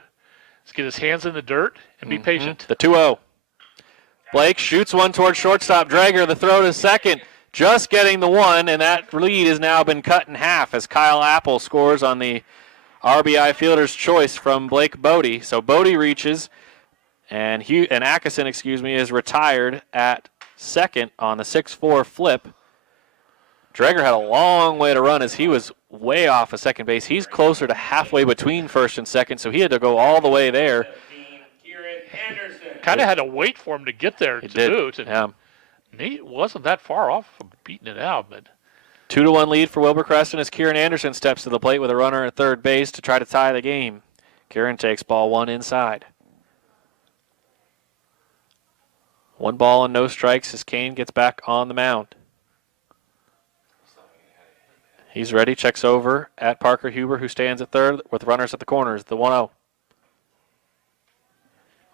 is get his hands in the dirt and be patient. The 2-0. Blake shoots one towards shortstop. Drager, the throw to second. Just getting the 1, and that lead has now been cut in half as Kyle Apple scores on the RBI fielder's choice from Blake Bodie. So Bodie reaches, and Atkinson, is retired at second on the 6-4 flip. Drager had a long way to run as he was way off of second base. He's closer to halfway between first and second, so he had to go all the way there. Kind of had to wait for him to get there to boot. And yeah. Nate wasn't that far off from beating it out. But 2-1 lead for Wilbur Creston as Kieran Anderson steps to the plate with a runner at third base to try to tie the game. Kieran takes ball 1 inside. 1 ball and no strikes as Kane gets back on the mound. He's ready, checks over at Parker Huber, who stands at third with runners at the corners. The 1-0.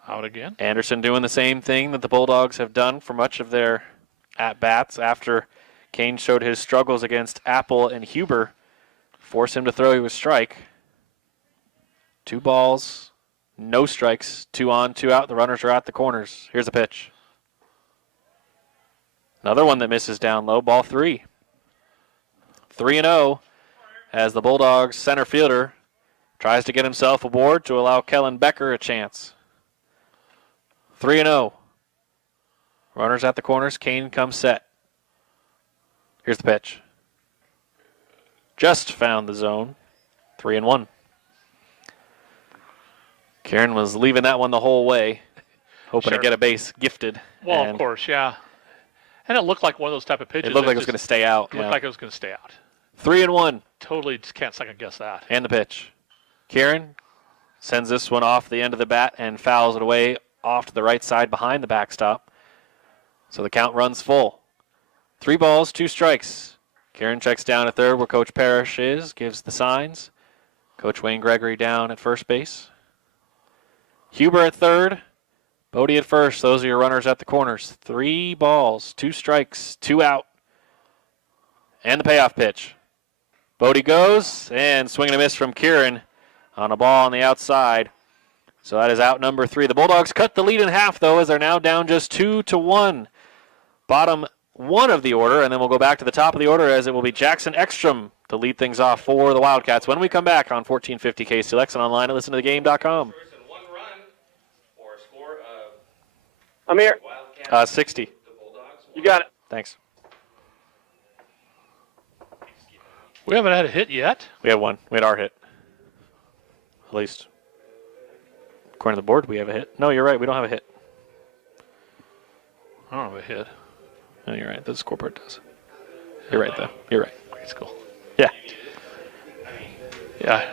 Out again. Anderson doing the same thing that the Bulldogs have done for much of their at-bats after Kane showed his struggles against Apple and Huber. Force him to throw, he was strike. 2 balls, no strikes, 2 on, 2 out. The runners are at the corners. Here's the pitch. Another one that misses down low, ball 3. 3-0 as the Bulldogs center fielder tries to get himself aboard to allow Kellen Becker a chance. 3-0. Runners at the corners. Kane comes set. Here's the pitch. Just found the zone. 3-1. Kieran was leaving that one the whole way, hoping to get a base gifted. Well, of course, yeah. And it looked like one of those type of pitches. It looked like it was going to stay out. It looked like it was going to stay out. 3-1. Totally just can't second guess that. And the pitch. Kieran sends this one off the end of the bat and fouls it away off to the right side behind the backstop. So the count runs full. 3 balls, 2 strikes. Kieran checks down at third where Coach Parrish is, gives the signs. Coach Wayne Gregory down at first base. Huber at third. Bodie at first. Those are your runners at the corners. 3 balls, 2 strikes, 2 out. And the payoff pitch. Bodie goes, and swing and a miss from Kieran on a ball on the outside. So that is out number 3. The Bulldogs cut the lead in half, though, as they're now down just 2-1. Bottom 1 of the order, and then we'll go back to the top of the order as it will be Jackson Ekstrom to lead things off for the Wildcats when we come back on 1450 KCLX and online at listentothegame.com. I'm here. 60. You got it. Thanks. We haven't had a hit yet. We had one. We had our hit. At least, according to the board, we have a hit. No, you're right. We don't have a hit. I don't have a hit. No, you're right. The scoreboard does. You're right, though. You're right. Grade school. Yeah. Yeah.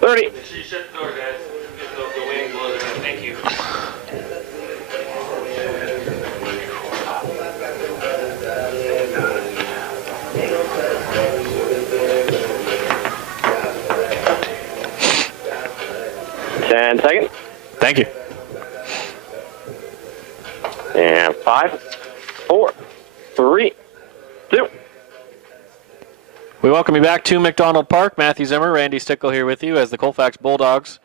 $30. So you shut the door, guys. If the wind blows around. Thank you. Ten seconds. Thank you. And 5, 4, 3, 2. We welcome you back to McDonald Park. Matthew Zimmer, Randy Stickle here with you as the Colfax Bulldogs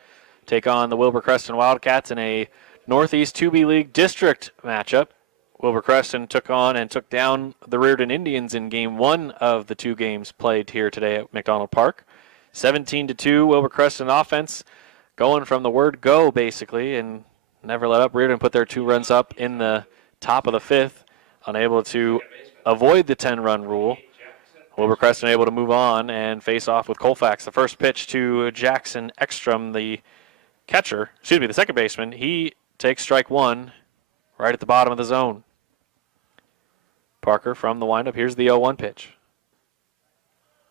take on the Wilbur Creston Wildcats in a Northeast 2B League District matchup. Wilbur Creston took on and took down the Reardon Indians in Game 1 of the 2 games played here today at McDonald Park. 17-2, Wilbur Creston offense going from the word go, basically, and never let up. Reardon put their 2 runs up in the top of the 5th, unable to avoid the 10-run rule. Wilbur Creston able to move on and face off with Colfax. The first pitch to Jackson Ekstrom, the second baseman. He takes strike 1 right at the bottom of the zone. Parker from the windup. Here's the 0-1 pitch.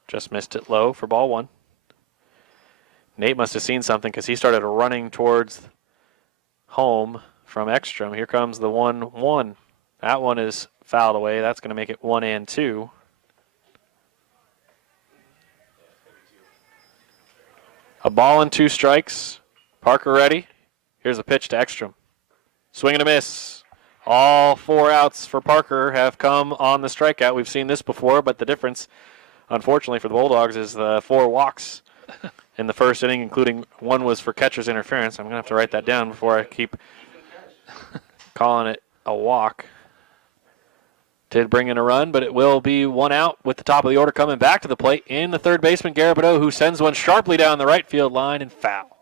Just missed it low for ball 1. Nate must have seen something because he started running towards home from Ekstrom. Here comes the 1-1. That one is fouled away. That's going to make it 1-2. A ball and 2 strikes. Parker ready. Here's a pitch to Ekstrom. Swing and a miss. All 4 outs for Parker have come on the strikeout. We've seen this before, but the difference, unfortunately for the Bulldogs, is the 4 walks in the first inning, including 1 was for catcher's interference. I'm going to have to write that down before I keep calling it a walk. Did bring in a run, but it will be 1 out with the top of the order coming back to the plate in the third baseman, Garrett Badeau, who sends one sharply down the right field line and foul.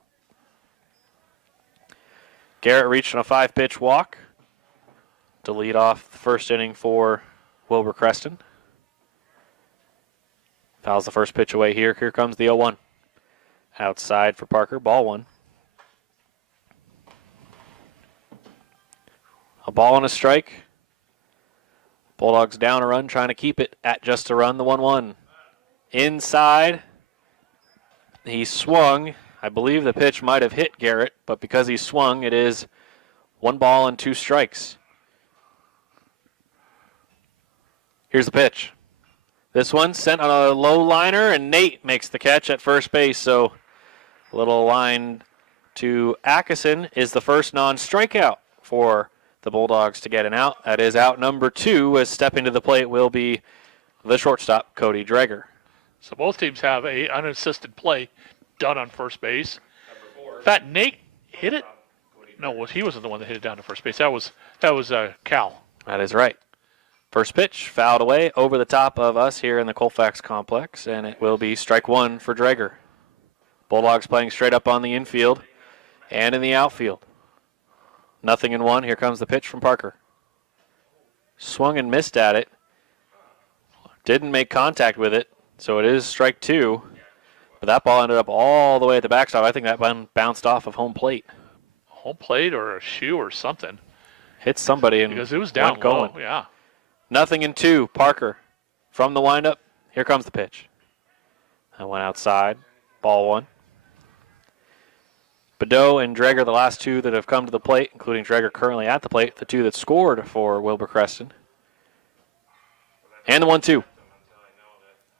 Garrett reached on a 5-pitch walk to lead off the first inning for Wilbur Creston. Fouls the first pitch away here. Here comes the 0-1. Outside for Parker, ball 1. A ball and a strike. Bulldogs down a run, trying to keep it at just a run, the 1-1. Inside, he swung. I believe the pitch might have hit Garrett, but because he swung, it is 1 ball and 2 strikes. Here's the pitch. This one sent on a low liner, and Nate makes the catch at first base, so a little line to Atkinson is the first non-strikeout for the Bulldogs to get an out. That is out number 2, as stepping to the plate will be the shortstop, Cody Dreger. So both teams have a unassisted play done on first base. In fact, Nate hit it. No, he wasn't the one that hit it down to first base. That was Cal. That is right. First pitch fouled away over the top of us here in the Colfax complex, and it will be strike 1 for Dreger. Bulldogs playing straight up on the infield and in the outfield. 0-1. Here comes the pitch from Parker. Swung and missed at it. Didn't make contact with it, so it is strike 2. But that ball ended up all the way at the backstop. I think that one bounced off of home plate. Home plate or a shoe or something. Hit somebody and because it was down went going. Low, yeah. 0-2. Parker from the windup. Here comes the pitch. That went outside. Ball 1. Badeau and Dreger, the last 2 that have come to the plate, including Dreger currently at the plate, the 2 that scored for Wilbur Creston. And the 1-2.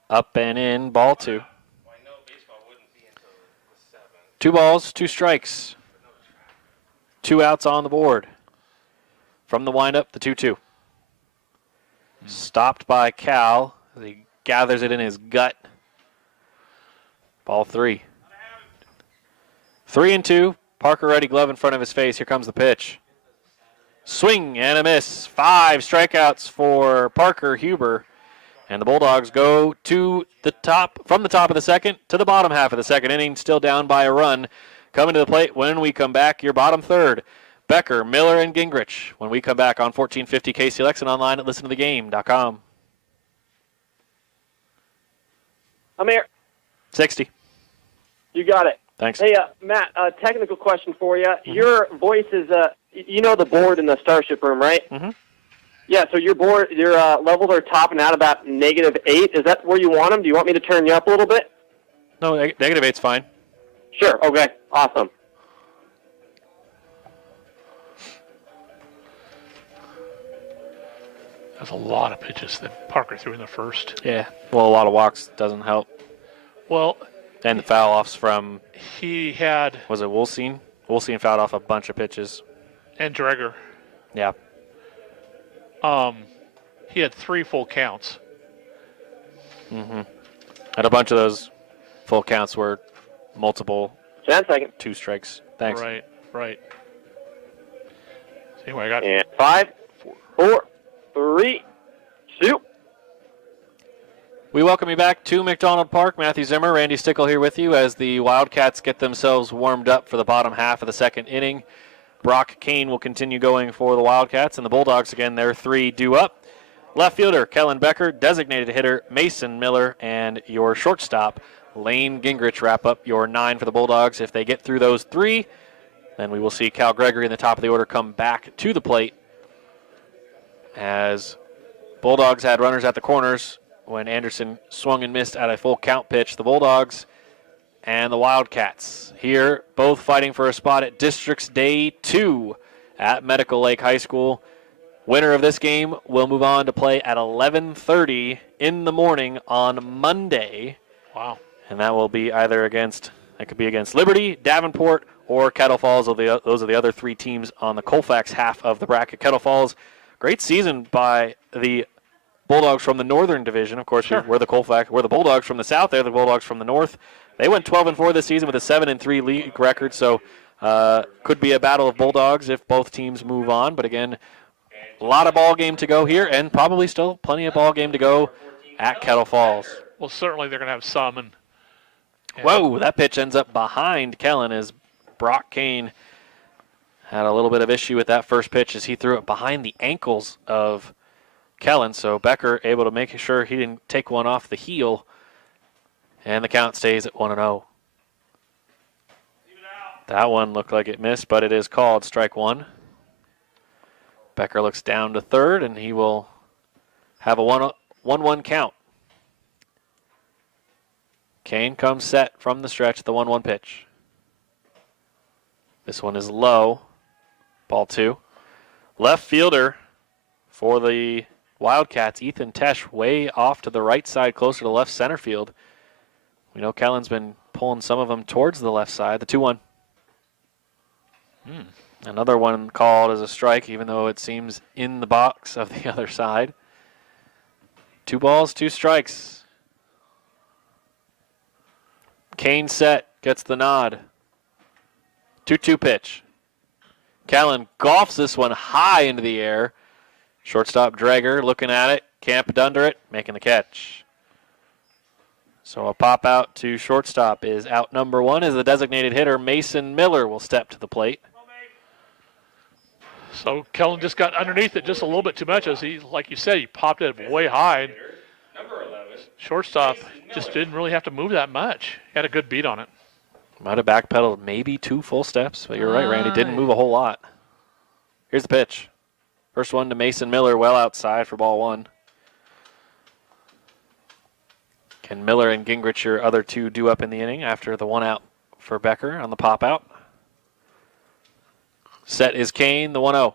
Up and in, ball 2. 2 balls, 2 strikes. 2 outs on the board. From the windup, the 2-2. Stopped by Cal as he gathers it in his gut. Ball 3. 3-2. Parker ready, glove in front of his face. Here comes the pitch. Swing and a miss. 5 strikeouts for Parker Huber. And the Bulldogs go to the top, from the top of the second to the bottom half of the second inning, still down by a run. Coming to the plate when we come back, your bottom third, Becker, Miller, and Gingrich. When we come back on 1450 KCLX and online at listentothegame.com. I'm here. 60. You got it. Thanks. Hey, Matt, technical question for you. Your voice is, you know the board in the Starship room, right? Mhm. Yeah, so your levels are topping out about -8. Is that where you want them? Do you want me to turn you up a little bit? No, -8's fine. Sure, okay. Awesome. That's a lot of pitches that Parker threw in the first. Yeah. Well, a lot of walks doesn't help. Well, And the foul offs from, he had, was it Wolstein? Wolstein fouled off a bunch of pitches. and Dreger, Yeah. he had 3 full counts. And a bunch of those full counts were multiple 10 seconds. 2 strikes. Thanks. Right, right. So anyway, I got And 5, 4, 3, 2. We welcome you back to McDonald Park. Matthew Zimmer, Randy Stickle here with you as the Wildcats get themselves warmed up for the bottom half of the second inning. Brock Kane will continue going for the Wildcats, and the Bulldogs, again, they're 3 due up. Left fielder, Kellen Becker, designated hitter, Mason Miller, and your shortstop, Lane Gingrich, wrap up your 9 for the Bulldogs. If they get through those 3, then we will see Cal Gregory in the top of the order come back to the plate as Bulldogs had runners at the corners when Anderson swung and missed at a full count pitch. The Bulldogs and the Wildcats here, both fighting for a spot at Districts Day 2 at Medical Lake High School. Winner of this game will move on to play at 11:30 in the morning on Monday. wow. And that will be either against Liberty, Davenport, or Kettle Falls. Those are the other 3 teams on the Colfax half of the bracket. Kettle Falls, great season by the Bulldogs from the Northern Division. Of course, Sure. we're the Colfax. We're the Bulldogs from the South. They're the Bulldogs from the North. They went 12-4 this season with a 7-3 league record. So could be a battle of Bulldogs if both teams move on. But again, a lot of ball game to go here, and probably still plenty of ball game to go at Kettle Falls. Well, certainly they're going to have some. And Whoa, that pitch ends up behind Kellen as Brock Kane had a little bit of issue with that first pitch as he threw it behind the ankles of Kellen. So Becker able to make sure he didn't take one off the heel. And the count stays at 1-0. That one looked like it missed, but it is called strike 1. Becker looks down to third, and he will have a 1-1 count. Kane comes set from the stretch, the 1-1 pitch. This one is low. Ball 2. Left fielder for the Wildcats, Ethan Tesh, way off to the right side, closer to left center field. We know Kellen's been pulling some of them towards the left side. The 2-1. Another one called as a strike, even though it seems in the box of the other side. 2 balls, 2 strikes. Kane set, gets the nod. 2-2 pitch. Callan golfs this one high into the air. Shortstop Drager looking at it, camped under it, making the catch. So a pop out to shortstop is out number 1 as the designated hitter Mason Miller will step to the plate. so Kellen just got underneath it just a little bit too much. As he, like you said, he popped it way high. And shortstop just didn't really have to move that much. He had a good beat on it. Might have backpedaled maybe 2 full steps, but you're right, Randy. Didn't move a whole lot. Here's the pitch. First one to Mason Miller, well outside for ball 1. Can Miller and Gingrich, your other 2, do up in the inning after the 1 out for Becker on the pop out? Set is Kane, the 1-0.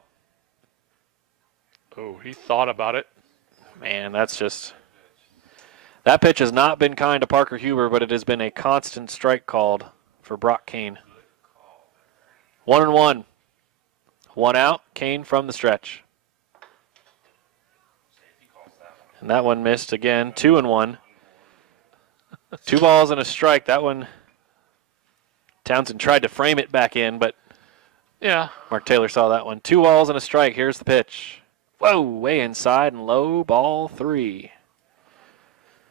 Oh, he thought about it. Man, that's just... That pitch has not been kind to Parker Huber, but it has been a constant strike called for Brock Kane. 1-1. 1 out, Kane from the stretch. And that one missed again, 2-1. 2 balls and a strike. That one, Townsend tried to frame it back in, but Yeah. Mark Taylor saw that one. 2 balls and a strike. Here's the pitch. Whoa, way inside and low, ball 3.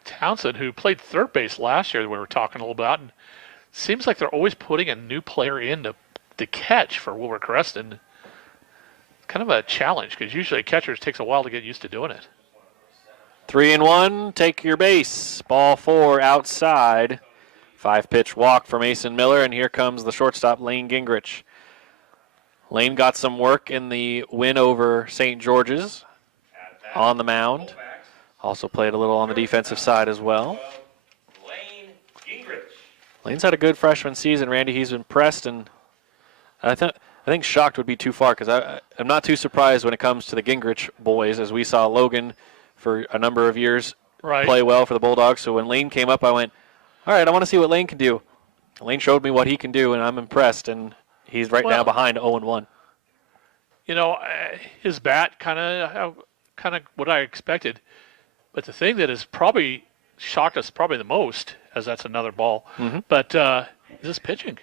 Townsend, who played third base last year, we were talking a little about, and seems like they're always putting a new player in to catch for Wilbur Creston. It's kind of a challenge because usually catchers takes a while to get used to doing it. 3-1, take your base. Ball 4 outside. 5-pitch walk for Mason Miller, and here comes the shortstop, Lane Gingrich. Lane got some work in the win over St. George's on the mound. Also played a little on the defensive side as well. Lane's had a good freshman season, Randy. He's impressed, and I think shocked would be too far, because I'm not too surprised when it comes to the Gingrich boys, as we saw Logan for a number of years play well for the Bulldogs. So when Lane came up, I went, all right, I want to see what Lane can do. Lane showed me what he can do, and I'm impressed, and he's right now behind 0-1. You know, his bat kind of what I expected. But the thing that has probably shocked us the most, as that's another ball, but is this pitching.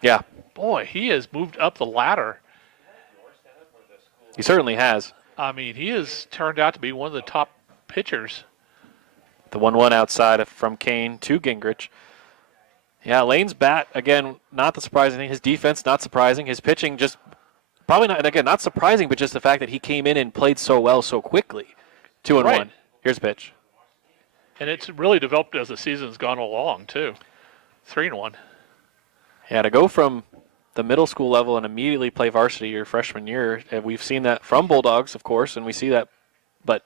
Yeah. Boy, he has moved up the ladder. He certainly has. I mean, he has turned out to be one of the top pitchers. The 1-1 outside from Kane to Gingrich. Yeah, Lane's bat, again, not the surprising thing. His defense, not surprising. His pitching, just probably not, and again, not surprising, but just the fact that he came in and played so well so quickly. 2-1. Here's a pitch. And it's really developed as the season's gone along, too. 3-1. Yeah, to go from the middle school level and immediately play varsity your freshman year, and we've seen that from Bulldogs, of course, and we see that, but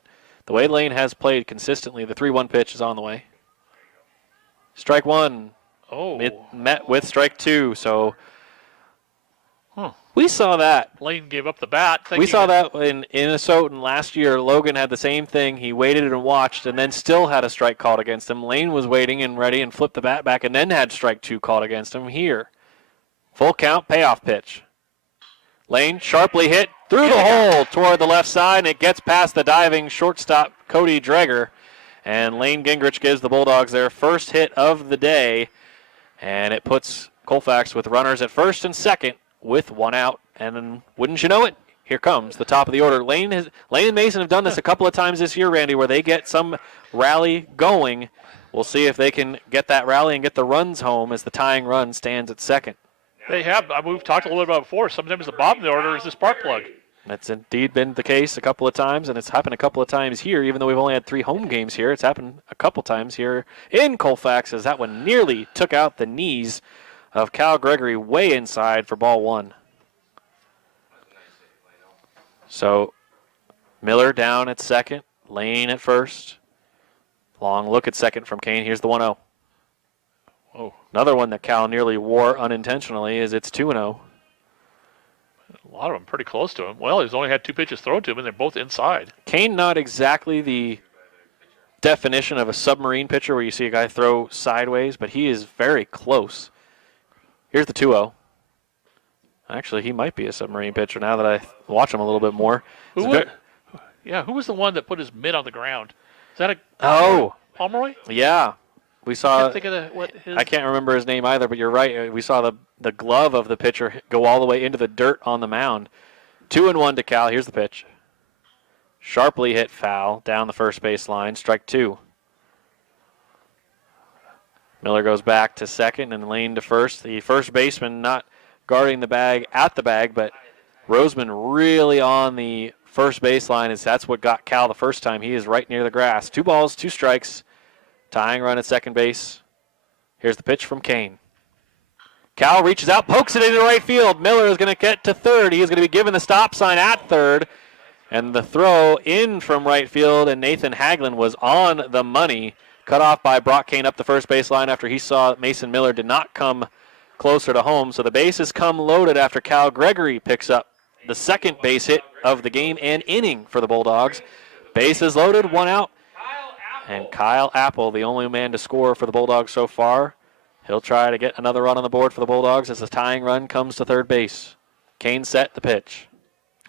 the way Lane has played consistently, the 3-1 pitch is on the way. Strike one. Oh. Met with strike two, so we saw that. Lane gave up the bat. We saw that in Minnesota last year. Logan had the same thing. He waited and watched and then still had a strike called against him. Lane was waiting and ready and flipped the bat back and then had strike two called against him here. Full count, payoff pitch. Lane sharply hit through the hole toward the left side, and it gets past the diving shortstop Cody Dreger. And Lane Gingrich gives the Bulldogs their first hit of the day, and it puts Colfax with runners at first and second with one out. And then, wouldn't you know it, here comes the top of the order. Lane and Mason have done this a couple of times this year, Randy, where they get some rally going. We'll see if they can get that rally and get the runs home as the tying run stands at second. They have. We've talked a little bit about before. Sometimes the bottom of the order is the spark plug. That's indeed been the case a couple of times, and it's happened a couple of times here. Even though we've only had 3 home games here, it's happened a couple times here in Colfax, as that one nearly took out the knees of Cal Gregory way inside for ball one. So Miller down at second, Lane at first. Long look at second from Kane. Here's the 1-0. Oh, another one that Cal nearly wore unintentionally is it's 2-0. A lot of them pretty close to him. Well, he's only had 2 pitches thrown to him, and they're both inside. Kane, not exactly the definition of a submarine pitcher where you see a guy throw sideways, but he is very close. Here's the 2-0. Actually, he might be a submarine pitcher now that I watch him a little bit more. Who was the one that put his mitt on the ground? Is that Pomeroy? Yeah. We saw. I can't remember his name either, but you're right. We saw the glove of the pitcher go all the way into the dirt on the mound. 2-1 to Cal. Here's the pitch. Sharply hit foul down the first base line. Strike 2. Miller goes back to second and Lane to first. The first baseman not guarding the bag at the bag, but Roseman really on the first baseline. That's what got Cal the first time. He is right near the grass. 2 balls, 2 strikes. Tying run at second base. Here's the pitch from Kane. Cal reaches out, pokes it into right field. Miller is going to get to third. He is going to be given the stop sign at third. And the throw in from right field, and Nathan Haglund was on the money. Cut off by Brock Kane up the first baseline after he saw Mason Miller did not come closer to home. So the bases come loaded after Cal Gregory picks up the second base hit of the game and inning for the Bulldogs. Bases loaded, 1 out. And Kyle Apple, the only man to score for the Bulldogs so far. He'll try to get another run on the board for the Bulldogs as the tying run comes to third base. Kane set the pitch.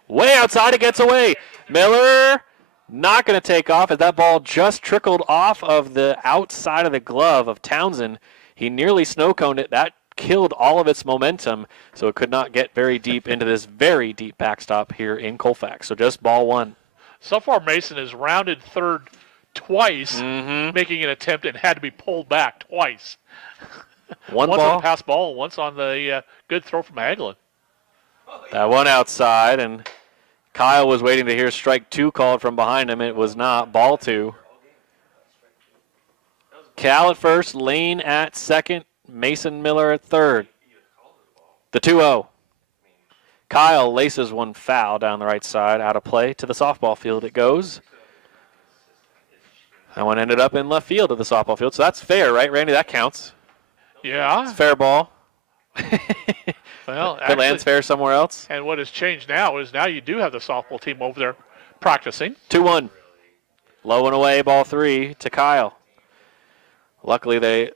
Way outside, it gets away. Miller not going to take off as that ball just trickled off of the outside of the glove of Townsend. He nearly snow-coned it. That killed all of its momentum, so it could not get very deep into this very deep backstop here in Colfax. So just ball 1. So far, Mason has rounded third twice, making an attempt and had to be pulled back twice. Once on the pass ball and once on the good throw from Hagelin. That one outside, and Kyle was waiting to hear strike 2 called from behind him. It was not. Ball 2. Cal at first, Lane at second, Mason Miller at third. The 2-0. Kyle laces one foul down the right side, out of play. To the softball field it goes. That one ended up in left field of the softball field, so that's fair, right, Randy? That counts. Yeah. It's fair ball. Well, if it lands fair somewhere else. And what has changed now is now you do have the softball team over there practicing. 2-1. Low and away, ball 3 to Kyle. Luckily, they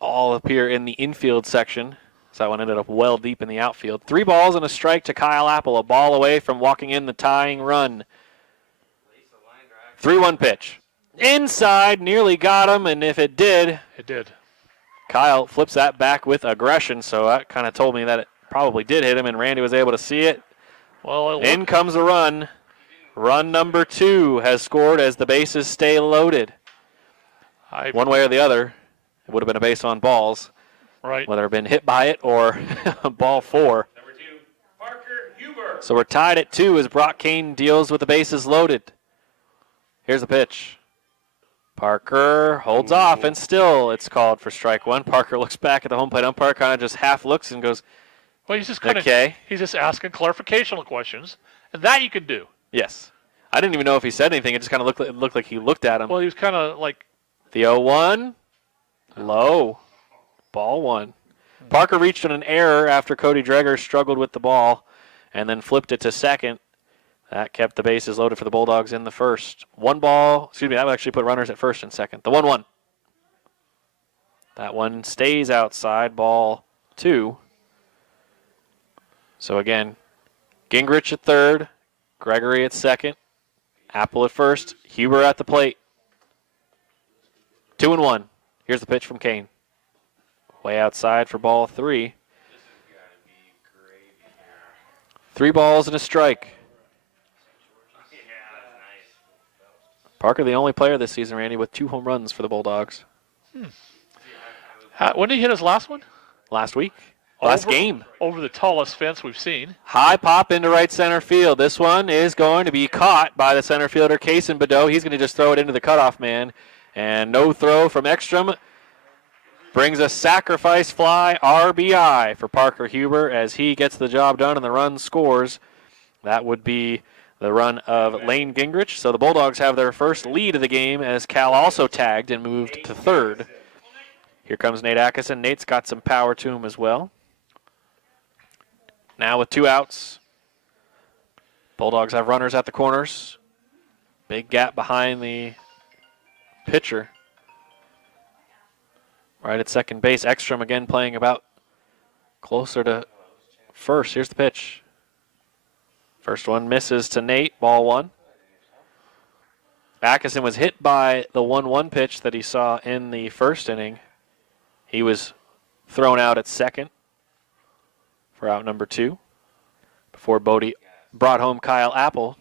all appear in the infield section. So that one ended up well deep in the outfield. 3 balls and a strike to Kyle Apple. A ball away from walking in the tying run. 3-1 pitch. Inside, nearly got him, and if it did. It did. Kyle flips that back with aggression, so that kind of told me that it probably did hit him, and Randy was able to see it. Well, in comes a run. Run number 2 has scored as the bases stay loaded. One way or the other, it would have been a base on balls. Right. Whether it been hit by it or ball 4. Number 2, Parker Huber. So we're tied at 2 as Brock Kane deals with the bases loaded. Here's the pitch. Parker holds off, and still it's called for strike 1. Parker looks back at the home plate umpire, kind of just half looks and goes, well, he's just kind of he's just asking clarificational questions, and that you can do. Yes. I didn't even know if he said anything. It just kind of looked like he looked at him. Well, he was kind of like the 0-1, low, ball 1. Parker reached on an error after Cody Dreger struggled with the ball and then flipped it to second. That kept the bases loaded for the Bulldogs in the first. That would actually put runners at first and second. The 1-1. That one stays outside, ball 2. So again, Gingrich at third, Gregory at second, Apple at first, Huber at the plate. 2-1. Here's the pitch from Kane. Way outside for ball 3. 3 balls and a strike. Parker, the only player this season, Randy, with 2 home runs for the Bulldogs. When did he hit his last one? Last week. Last game. Over the tallest fence we've seen. High pop into right center field. This one is going to be caught by the center fielder, Kaysen Badeau. He's going to just throw it into the cutoff man. And no throw from Ekstrom. Brings a sacrifice fly RBI for Parker Huber as he gets the job done and the run scores. That would be the run of Lane Gingrich. So the Bulldogs have their first lead of the game as Cal also tagged and moved to third. Here comes Nate Atkinson. Nate's got some power to him as well. Now with 2 outs, Bulldogs have runners at the corners. Big gap behind the pitcher. Right at second base. Ekstrom again playing about closer to first. Here's the pitch. First one misses to Nate, ball 1. Atkinson was hit by the 1-1 pitch that he saw in the first inning. He was thrown out at second for out number 2 before Bodie brought home Kyle Apple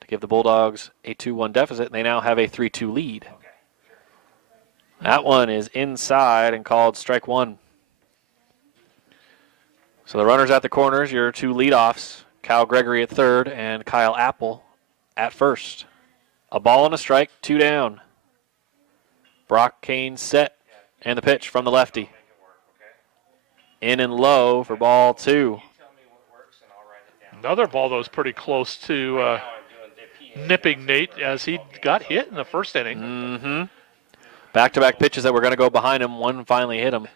to give the Bulldogs a 2-1 deficit. They now have a 3-2 lead. That one is inside and called strike 1. So the runners at the corners, your 2 leadoffs, Kyle Gregory at third and Kyle Apple at first. A ball and a strike, 2 down. Brock Kane set, and the pitch from the lefty. In and low for ball 2. Another ball that was pretty close to nipping Nate as he got hit in the first inning. Mm-hmm. Back-to-back pitches that were going to go behind him. One finally hit him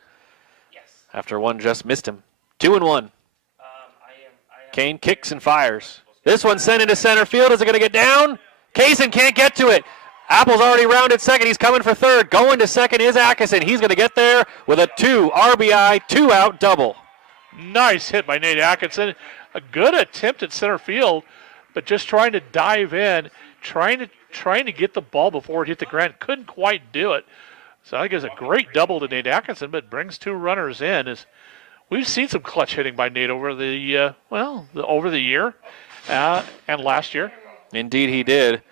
after one just missed him. 2-1. Kane kicks and fires. This one sent into center field. Is it going to get down? Kaysen can't get to it. Apple's already rounded second. He's coming for third. Going to second is Atkinson. He's going to get there with a 2 RBI, 2-out double. Nice hit by Nate Atkinson. A good attempt at center field, but just trying to dive in, trying to get the ball before it hit the ground. Couldn't quite do it. So I think it's a great double to Nate Atkinson, but brings 2 runners in. We've seen some clutch hitting by Nate over the over the year and last year. Indeed, he did.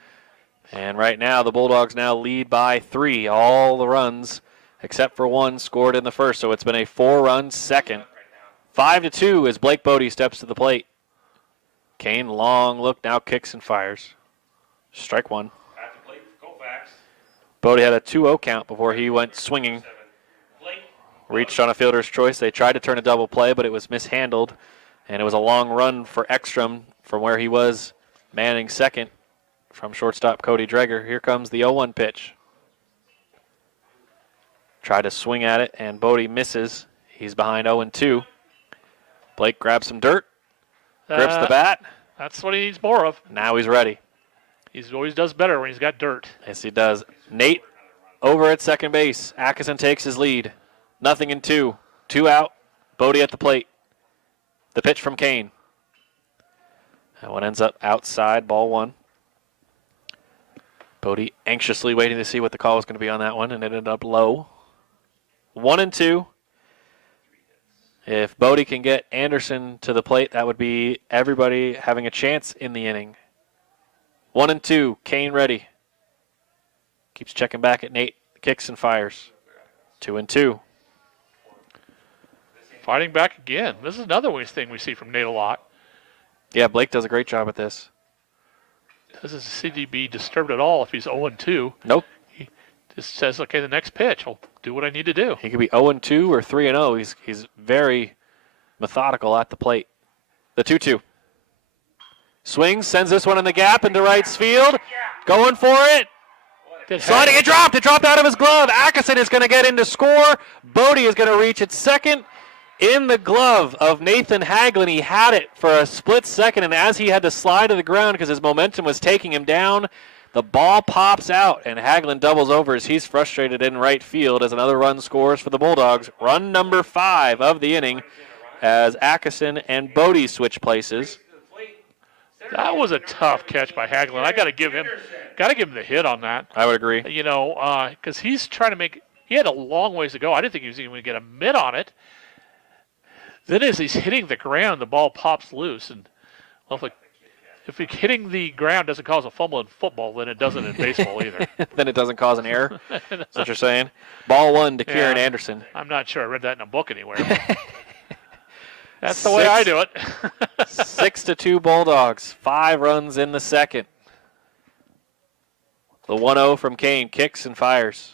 And right now, the Bulldogs now lead by 3. All the runs, except for 1, scored in the first. So it's been a 4-run second. 5-2 as Blake Bodie steps to the plate. Kane, long look, now kicks and fires. Strike 1. At the plate for Colfax. Bodie had a 2-0 count before he went swinging. Reached on a fielder's choice. They tried to turn a double play, but it was mishandled. And it was a long run for Ekstrom from where he was manning second from shortstop Cody Dreger. Here comes the 0-1 pitch. Tried to swing at it, and Bodie misses. He's behind 0-2. Blake grabs some dirt, grips the bat. That's what he needs more of. Now he's ready. He always does better when he's got dirt. Yes, he does. Nate over at second base. Atkinson takes his lead. 0-2. 2 out. Bodie at the plate. The pitch from Kane. That one ends up outside, ball 1. Bodie anxiously waiting to see what the call was going to be on that one, and it ended up low. 1-2. If Bodie can get Anderson to the plate, that would be everybody having a chance in the inning. 1-2. Kane ready. Keeps checking back at Nate. Kicks and fires. 2-2. Fighting back again. This is another thing we see from Nate a lot. Yeah, Blake does a great job at this. Doesn't seem to be disturbed at all if he's 0-2. Nope. He just says, okay, the next pitch, I'll do what I need to do. He could be 0-2 or 3-0. He's very methodical at the plate. The 2-2. Swings, sends this one in the gap into right field. Going for it. Sliding, it dropped. It dropped out of his glove. Atkinson is going to get in to score. Bodie is going to reach at second. In the glove of Nathan Hagelin. He had it for a split second, and as he had to slide to the ground because his momentum was taking him down, the ball pops out, and Hagelin doubles over as he's frustrated in right field as another run scores for the Bulldogs. Run number 5 of the inning as Atkinson and Bodie switch places. That was a tough catch by Hagelin. I got to give him the hit on that. I would agree. You know, because he's trying to make. He had a long ways to go. I didn't think he was even going to get a mitt on it. Then as he's hitting the ground, the ball pops loose. And well, if hitting the ground doesn't cause a fumble in football, then it doesn't in baseball either. Then it doesn't cause an error. That's what you're saying. Ball 1 to Kieran Anderson. I'm not sure. I read that in a book anywhere. That's the way I do it. 6-2 Bulldogs. 5 runs in the second. The 1-0 from Kane. Kicks and fires.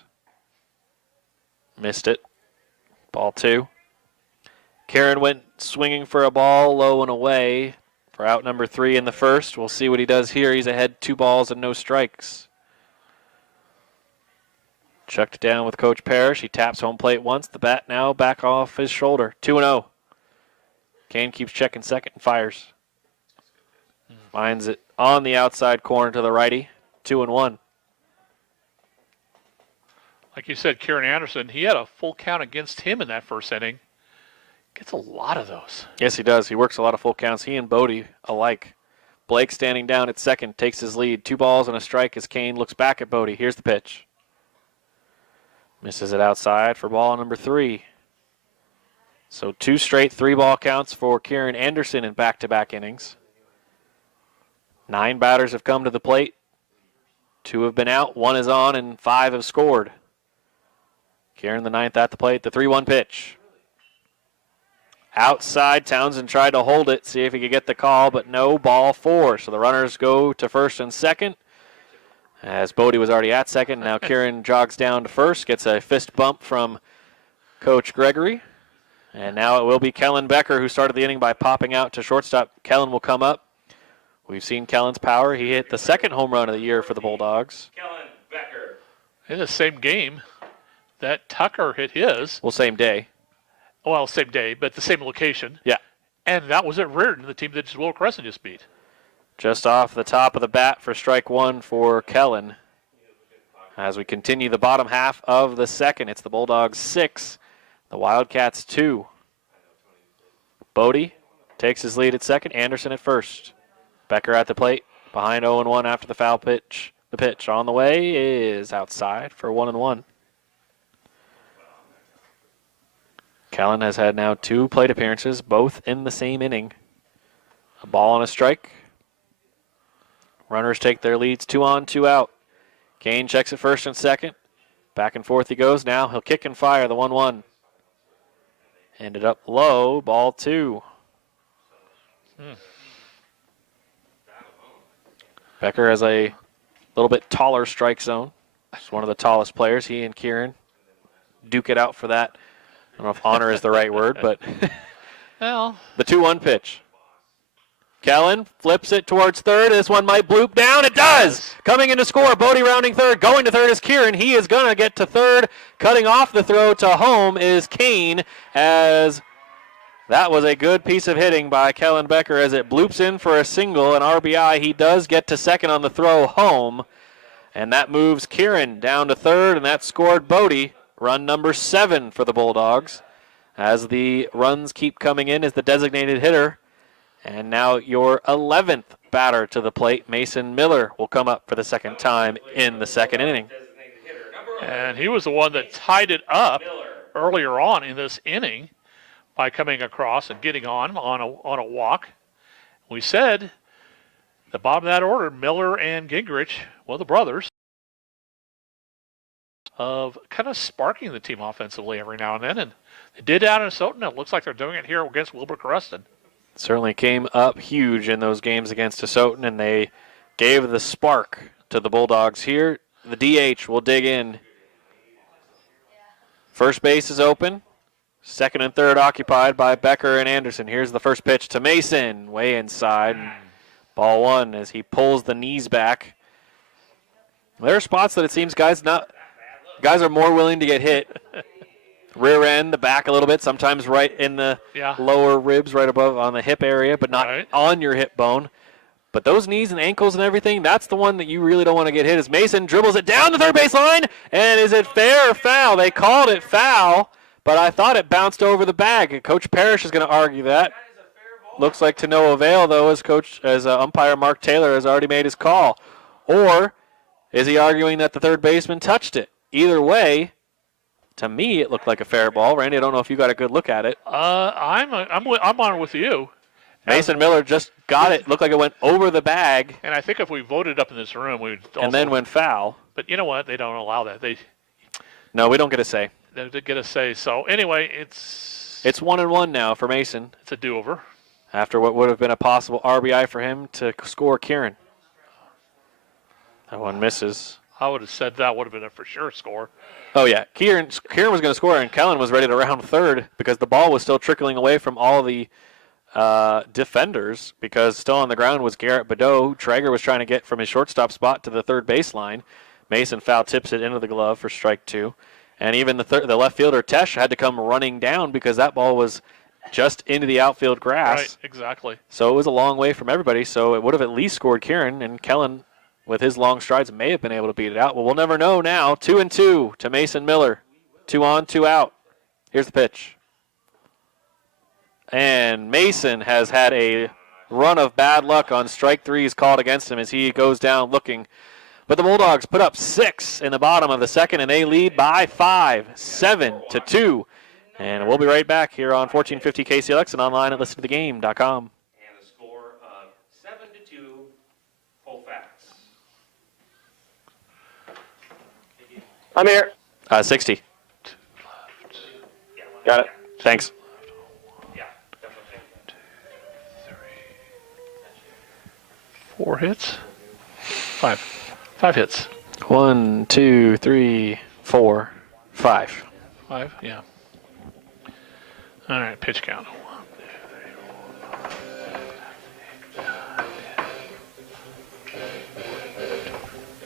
Missed it. Ball 2. Kieran went swinging for a ball low and away for out number 3 in the first. We'll see what he does here. He's ahead 2 balls and no strikes. Chucked down with Coach Parrish. He taps home plate once. The bat now back off his shoulder. 2-0. Kane keeps checking second and fires. Finds it on the outside corner to the righty. 2-1. Like you said, Kieran Anderson, he had a full count against him in that first inning. Gets a lot of those. Yes, he does. He works a lot of full counts. He and Bodie alike. Blake standing down at second, takes his lead. 2 balls and a strike as Kane looks back at Bodie. Here's the pitch. Misses it outside for ball number 3. So 2 straight 3-ball counts for Kieran Anderson in back-to-back innings. 9 batters have come to the plate. 2 have been out, 1 is on, and 5 have scored. Kieran the 9th at the plate. The 3-1 pitch. Outside, Townsend tried to hold it, see if he could get the call, but no, ball 4. So the runners go to first and second, as Bodie was already at second. Now Kieran jogs down to first, gets a fist bump from Coach Gregory. And now it will be Kellen Becker who started the inning by popping out to shortstop. Kellen will come up. We've seen Kellen's power. He hit the 2nd home run of the year for the Bulldogs. Kellen Becker. In the same game that Tucker hit his. Well, same day. Well, same day, but the same location. Yeah. And that was at Reardon, the team that Will Crescent just beat. Just off the top of the bat for strike 1 for Kellen. As we continue the bottom half of the second, it's the Bulldogs 6, the Wildcats 2. Bodie takes his lead at second, Anderson at first. Becker at the plate, behind 0-1 after the foul pitch. The pitch on the way is outside for 1-1. Kellen has had now 2 plate appearances, both in the same inning. A ball and a strike. Runners take their leads, 2 on, 2 out. Kane checks at first and second. Back and forth he goes. Now he'll kick and fire the 1-1. Ended up low, ball 2. Becker has a little bit taller strike zone. He's one of the tallest players. He and Kieran duke it out for that. I don't know if honor is the right word, but Well, the 2-1 pitch. Kellen flips it towards third. This one might bloop down. It does! Coming in to score. Bodie rounding third. Going to third is Kieran. He is going to get to third. Cutting off the throw to home is Kane, as that was a good piece of hitting by Kellen Becker as it bloops in for a single, an RBI. He does get to second on the throw home, and that moves Kieran down to third, and that scored Bodie. Run number 7 for the Bulldogs, as the runs keep coming in as the designated hitter. And now your 11th batter to the plate, Mason Miller, will come up for the second time in the second inning. and he was the one that tied it up earlier on in this inning by coming across and getting on a walk. We said the bottom of that order, Miller and Gingrich, well, the brothers, of kind of sparking the team offensively every now and then. And they did out in Soton. It looks like they're doing it here against Wilbur Creston. Certainly came up huge in those games against Asotin, and they gave the spark to the Bulldogs here. The DH will dig in. First base is open. Second and third occupied by Becker and Anderson. Here's the first pitch to Mason, way inside. Ball 1 as he pulls the knees back. There are spots that it seems guys are more willing to get hit. Rear end, the back a little bit, sometimes right in the lower ribs, right above on the hip area, but not on your hip bone. But those knees and ankles and everything, that's the one that you really don't want to get hit. As Mason dribbles it down the third base line, and is it fair or foul? They called it foul, but I thought it bounced over the bag. Coach Parrish is going to argue that. Looks like to no avail, though, as umpire Mark Taylor has already made his call. Or is he arguing that the third baseman touched it? Either way, to me, it looked like a fair ball. Randy, I don't know if you got a good look at it. I'm on with you. Mason Miller just got it. Looked like it went over the bag. And I think if we voted up in this room, we would also, and then went foul. But you know what? They don't allow that. No, we don't get a say. They get a say. So anyway, it's 1-1 now for Mason. It's a do-over. After what would have been a possible RBI for him to score Kieran. That one misses. I would have said that would have been a for sure score. Oh, yeah. Kieran was going to score, and Kellen was ready to round third because the ball was still trickling away from all the defenders, because still on the ground was Garrett Badeau. Traeger was trying to get from his shortstop spot to the third baseline. Mason foul tips it into the glove for strike 2. And even the left fielder, Tesh, had to come running down because that ball was just into the outfield grass. Right, exactly. So it was a long way from everybody, so it would have at least scored Kieran, and Kellen, with his long strides, may have been able to beat it out. Well, we'll never know now. 2-2 to Mason Miller. 2 on, 2 out. Here's the pitch. And Mason has had a run of bad luck on strike 3s called against him as he goes down looking. But the Bulldogs put up 6 in the bottom of the second, and they lead by 5, 7-2. And we'll be right back here on 1450 KCLX and online at listentothegame.com. And the score of 7-2, Colfax. I'm here. 60. Got it. Thanks. Yeah, definitely. 4 hits? 5. 5 hits. 1, 2, 3, 4, 5. 5, yeah. All right, pitch count.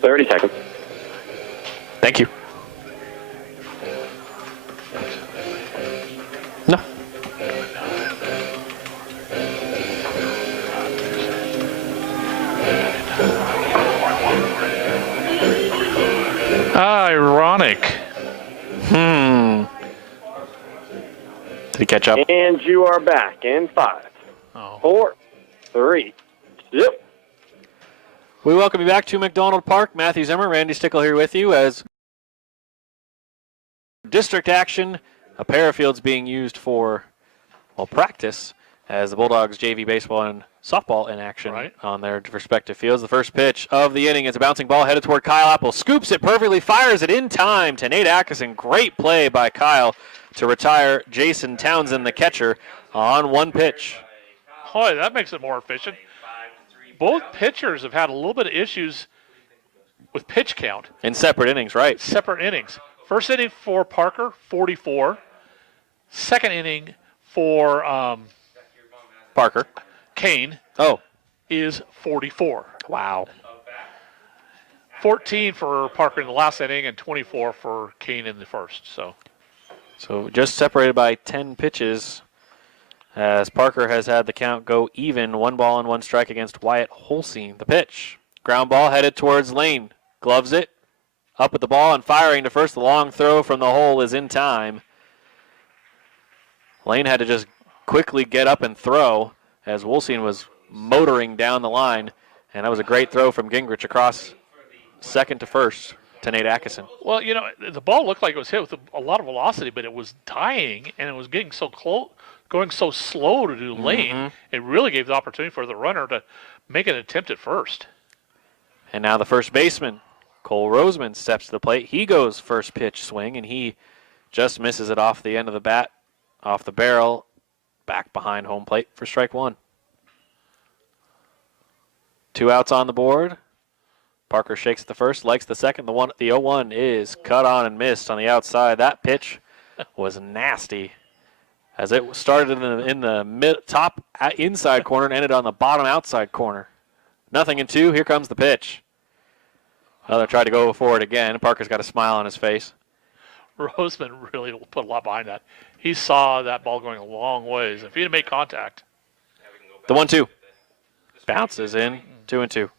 30 seconds. Thank you. No. Ironic. Did he catch up? And you are back in 5, 4, 3, 2. We welcome you back to McDonald Park. Matthew Zimmer, Randy Stickle here with you as district action. A pair of fields being used for, practice as the Bulldogs JV baseball and softball in action on their respective fields. The first pitch of the inning is a bouncing ball headed toward Kyle Apple. Scoops it perfectly, fires it in time to Nate Atkinson. Great play by Kyle to retire Jason Townsend, the catcher, on one pitch. Boy, that makes it more efficient. Both pitchers have had a little bit of issues with pitch count. In separate innings, right? Separate innings. First inning for Parker, 44. Second inning for Parker. Kane Oh, is 44. wow. 14 for Parker in the last inning and 24 for Kane in the first. So just separated by 10 pitches as Parker has had the count go even. 1 ball and 1 strike against Wyatt Holstein. The pitch. Ground ball headed towards Lane. Gloves it. Up with the ball and firing to first. The long throw from the hole is in time. Lane had to just quickly get up and throw as Holstein was motoring down the line. And that was a great throw from Gingrich across second to first to Nate Atkinson. Well, the ball looked like it was hit with a lot of velocity, but it was dying and it was getting so close, going so slow to do lane. It really gave the opportunity for the runner to make an attempt at first. And now the first baseman, Cole Roseman, steps to the plate. He goes first pitch swing, and he just misses it off the end of the bat, off the barrel, back behind home plate for strike 1. 2 outs on the board. Parker shakes the first, likes the second. The 0-1 is cut on and missed on the outside. That pitch was nasty as it started in the top inside corner and ended on the bottom outside corner. 0-2. Here comes the pitch. They tried to go for it again. Parker's got a smile on his face. Roseman really put a lot behind that. He saw that ball going a long ways. If he had made contact. The 1-2. Bounces in. 2-2.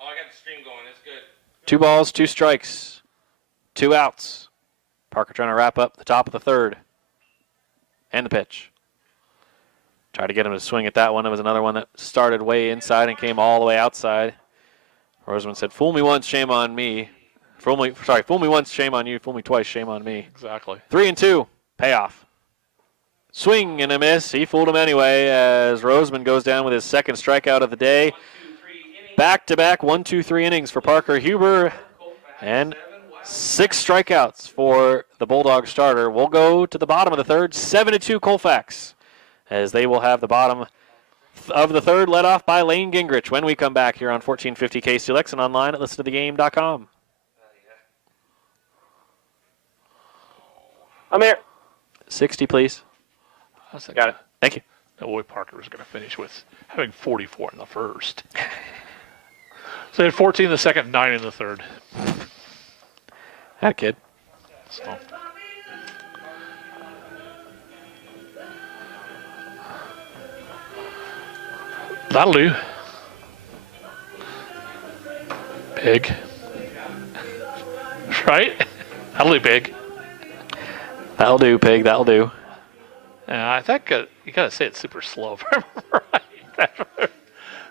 Oh, I got the stream going. It's good. 2 balls, 2 strikes, 2 outs. Parker trying to wrap up the top of the third. And the pitch. Tried to get him to swing at that one. It was another one that started way inside and came all the way outside. Roseman said, "Fool me once, shame on me. Fool me once, shame on you. Fool me twice, shame on me." Exactly. 3-2. Payoff. Swing and a miss. He fooled him anyway as Roseman goes down with his second strikeout of the day. Back-to-back 1-2-3 innings for Parker Huber and 6 strikeouts for the Bulldog starter. We'll go to the bottom of the third, 7-2 Colfax, as they will have the bottom of the third led off by Lane Gingrich when we come back here on 1450 KCLX and online at listentothegame.com. I'm here. 60, please. Got it. Thank you. No way Parker was going to finish with having 44 in the first. So they had 14 in the second, 9 in the third. That kid. So. That'll do. Big. Right? That'll do, Big. That'll do, Pig. That'll do. I think you got to say it super slow. Right?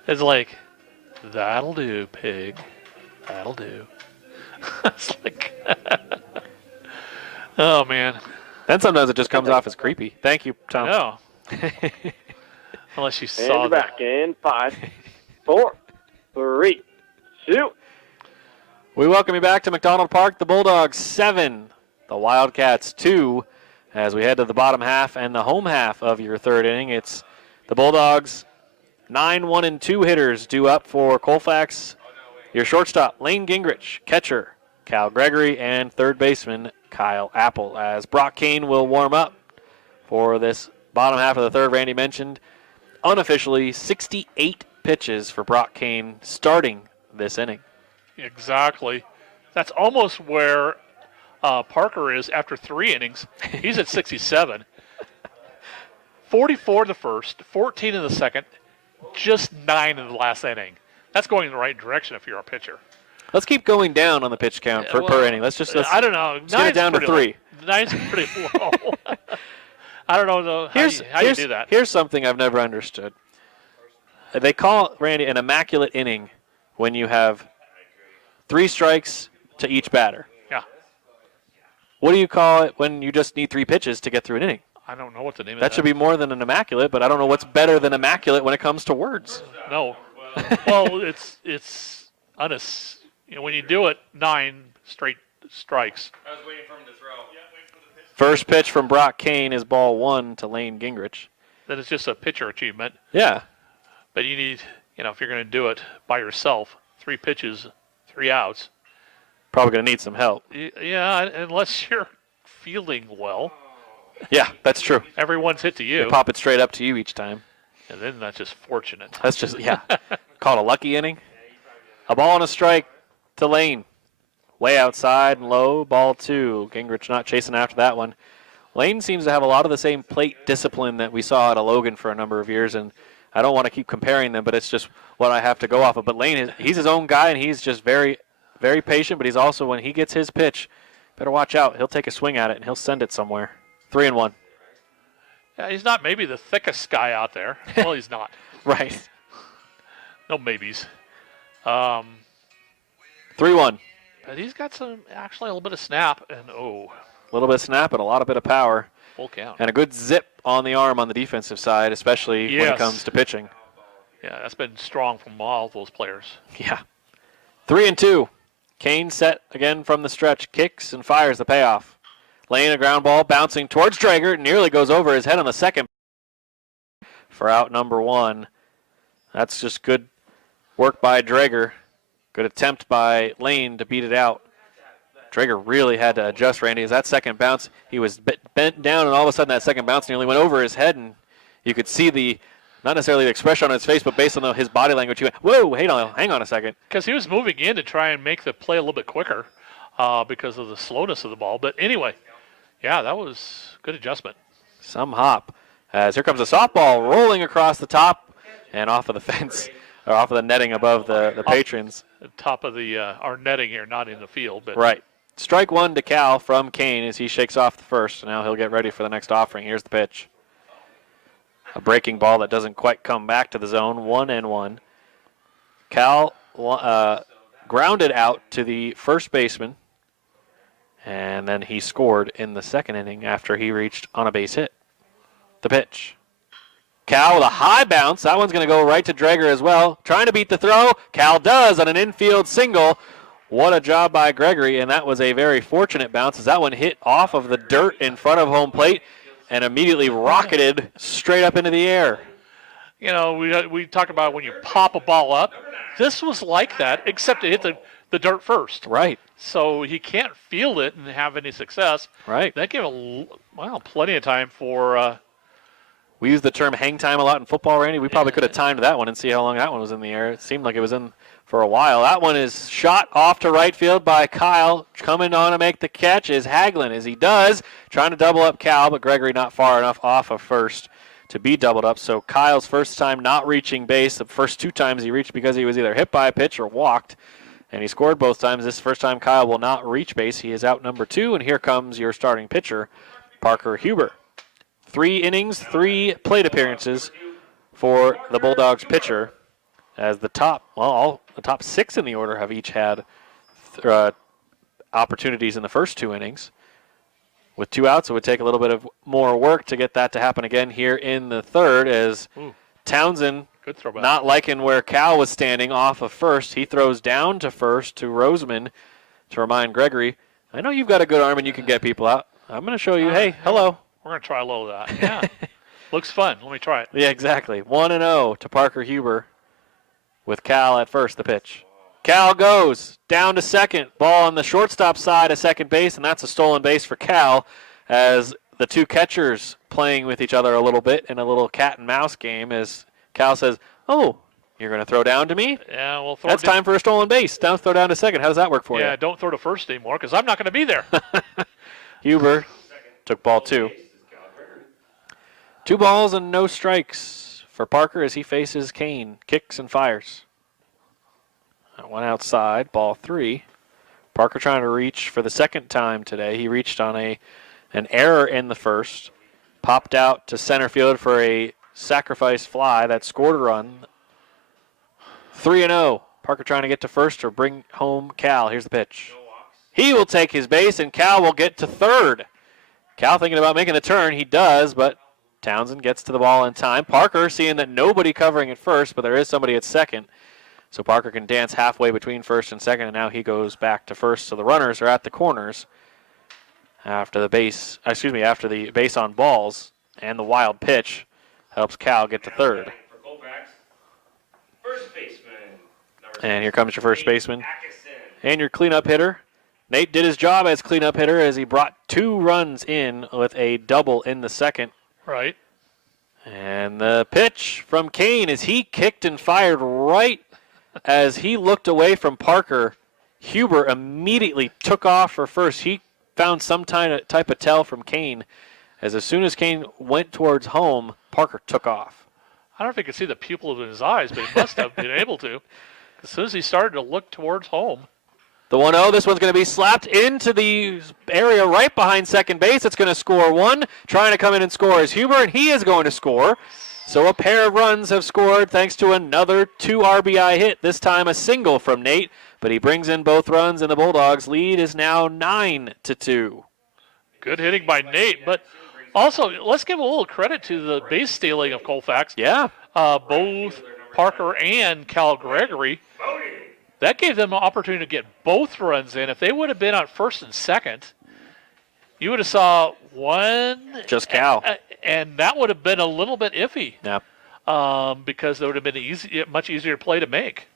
It's like, that'll do, Pig. That'll do. It's like, oh, man. Then sometimes it just comes off as creepy. Thank you, Tom. No. Unless you And saw you're that. back in 5, 4, 3, 2. We welcome you back to McDonald Park. The Bulldogs 7, the Wildcats 2, as we head to the bottom half and the home half of your third inning. It's the Bulldogs 9-1-2 hitters due up for Colfax. Your shortstop, Lane Gingrich, catcher, Cal Gregory, and third baseman, Kyle Apple, as Brock Kane will warm up for this bottom half of the third. Randy mentioned unofficially 68 pitches for Brock Kane starting this inning. Exactly. That's almost where Parker is after 3 innings. He's at 67. 44 in the first, 14 in the second, just 9 in the last inning. That's going in the right direction if you're a pitcher. Let's keep going down on the pitch count per inning. Let's I don't know. get it down to 3. 9's pretty low. I don't know though, how you do that. Here's something I've never understood. They call, Randy, an immaculate inning when you have 3 strikes to each batter. Yeah. What do you call it when you just need 3 pitches to get through an inning? I don't know what the name of That should be more than an immaculate, but I don't know what's better than immaculate when it comes to words. No. Well, it's when you do it 9 straight strikes. I was waiting for him to throw. First pitch from Brock Kane is ball 1 to Lane Gingrich. Then it's just a pitcher achievement. Yeah. But you need, if you're going to do it by yourself, 3 3 outs. Probably going to need some help. Yeah, unless you're fielding well. Yeah, that's true. Everyone's hit to you. They pop it straight up to you each time. And then that's just fortunate. That's just, yeah. Called a lucky inning. A ball and a strike to Lane. Way outside and low, ball 2. Gingrich not chasing after that one. Lane seems to have a lot of the same plate discipline that we saw at a Logan for a number of years, and I don't want to keep comparing them, but it's just what I have to go off of. But Lane, he's his own guy, and he's just very, very patient, but he's also, when he gets his pitch, better watch out. He'll take a swing at it, and he'll send it somewhere. 3-1. Yeah, he's not maybe the thickest guy out there. Well, he's not. Right. No maybes. 3-1. But he's got actually a little bit of snap, and A little bit of snap and a lot of bit of power. full count. And a good zip on the arm on the defensive side, especially when it comes to pitching. Yeah, that's been strong from all those players. Yeah. 3-2. Kane set again from the stretch, kicks and fires the payoff. Laying a ground ball, bouncing towards Drager, nearly goes over his head on the second for out number 1. That's just good work by Drager. Good attempt by Lane to beat it out. Drager really had to adjust, Randy. As that second bounce, he was bent down, and all of a sudden that second bounce nearly went over his head, and you could see the, not necessarily the expression on his face, but based on his body language, he went, whoa, hang on a second. Because he was moving in to try and make the play a little bit quicker because of the slowness of the ball. But anyway, yeah, that was good adjustment. Some hop. As here comes a softball rolling across the top and off of the fence, or off of the netting above the patrons. Top of the our netting here, not in the field. But Right. Strike 1 to Cal from Kane as he shakes off the first. And now he'll get ready for the next offering. Here's the pitch. A breaking ball that doesn't quite come back to the zone. 1-1. Cal grounded out to the first baseman. And then he scored in the second inning after he reached on a base hit. The pitch. Cal with a high bounce. That one's going to go right to Drager as well. Trying to beat the throw. Cal does on an infield single. What a job by Gregory, and that was a very fortunate bounce as that one hit off of the dirt in front of home plate and immediately rocketed straight up into the air. You know, we talk about when you pop a ball up. This was like that, except it hit the dirt first. Right. So he can't field it and have any success. Right. That gave plenty of time for. We use the term hang time a lot in football, Randy. We probably could have timed that one and see how long that one was in the air. It seemed like it was in for a while. That one is shot off to right field by Kyle. Coming on to make the catch is Hagelin, as he does. Trying to double up Cal, but Gregory not far enough off of first to be doubled up. So Kyle's first time not reaching base. The first 2 times he reached because he was either hit by a pitch or walked. And he scored both times. This first time Kyle will not reach base. He is out number 2, and here comes your starting pitcher, Parker Huber. 3 innings, 3 plate appearances for the Bulldogs pitcher, as the top 6 in the order have each had opportunities in the first 2 innings. With 2 outs, it would take a little bit of more work to get that to happen again here in the third, as Townsend, good throw back, not liking where Cal was standing off of first. He throws down to first to Roseman to remind Gregory, I know you've got a good arm and you can get people out. I'm going to show you, hey, hello. We're going to try a little of that. Yeah. Looks fun. Let me try it. Yeah, exactly. 1-0 to Parker Huber with Cal at first, the pitch. Cal goes down to second. Ball on the shortstop side of second base, and that's a stolen base for Cal, as the 2 catchers playing with each other a little bit in a little cat and mouse game, as Cal says, oh, you're going to throw down to me? Yeah, well, that's time for a stolen base. Now throw down to second. How does that work for you? Yeah, don't throw to first anymore because I'm not going to be there. Huber took ball 2. 2 balls and no strikes for Parker as he faces Kane. Kicks and fires. That one outside, ball 3. Parker trying to reach for the second time today. He reached on an error in the first. Popped out to center field for a sacrifice fly that scored a run. 3-0. Parker trying to get to first or bring home Cal. Here's the pitch. He will take his base, and Cal will get to third. Cal thinking about making the turn. He does, but Townsend gets to the ball in time. Parker seeing that nobody covering at first, but there is somebody at second. So Parker can dance halfway between first and second, and now he goes back to first. So the runners are at the corners after the base on balls, and the wild pitch helps Cal get to third. For Colfax, first baseman. And here comes your first baseman, And your cleanup hitter. Nate did his job as cleanup hitter as he brought 2 runs in with a double in the second. Right. And the pitch from Kane as he kicked and fired right as he looked away from Parker. Huber immediately took off for first. He found some type of tell from Kane as soon as Kane went towards home, Parker took off. I don't know if he could see the pupil in his eyes, but he must have been able to. As soon as he started to look towards home. The 1-0, this one's going to be slapped into the area right behind second base. It's going to score 1. Trying to come in and score is Huber, and he is going to score. So a pair of runs have scored thanks to another 2 RBI hit, this time a single from Nate. But he brings in both runs, and the Bulldogs' lead is now 9-2. Good hitting by Nate, but also let's give a little credit to the base stealing of Colfax. Yeah. Both Parker and Cal Gregory. That gave them an opportunity to get both runs in. If they would have been on first and second, you would have saw one. Just Cal. And that would have been a little bit iffy. Yeah. Because there would have been a much easier play to make.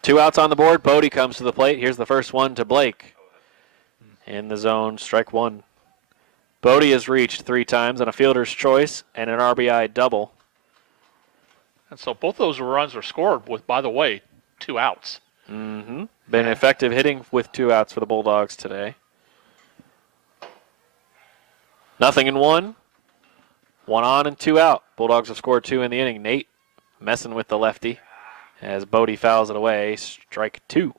2 outs on the board. Bodie comes to the plate. Here's the first one to Blake. In the zone, strike 1. Bodie has reached 3 times on a fielder's choice and an RBI double. And so both those runs were scored with, by the way, 2 outs. Mm-hmm. Been effective hitting with 2 outs for the Bulldogs today. 0-1. 1 on and 2 out. Bulldogs have scored 2 in the inning. Nate messing with the lefty as Bodie fouls it away. Strike 2.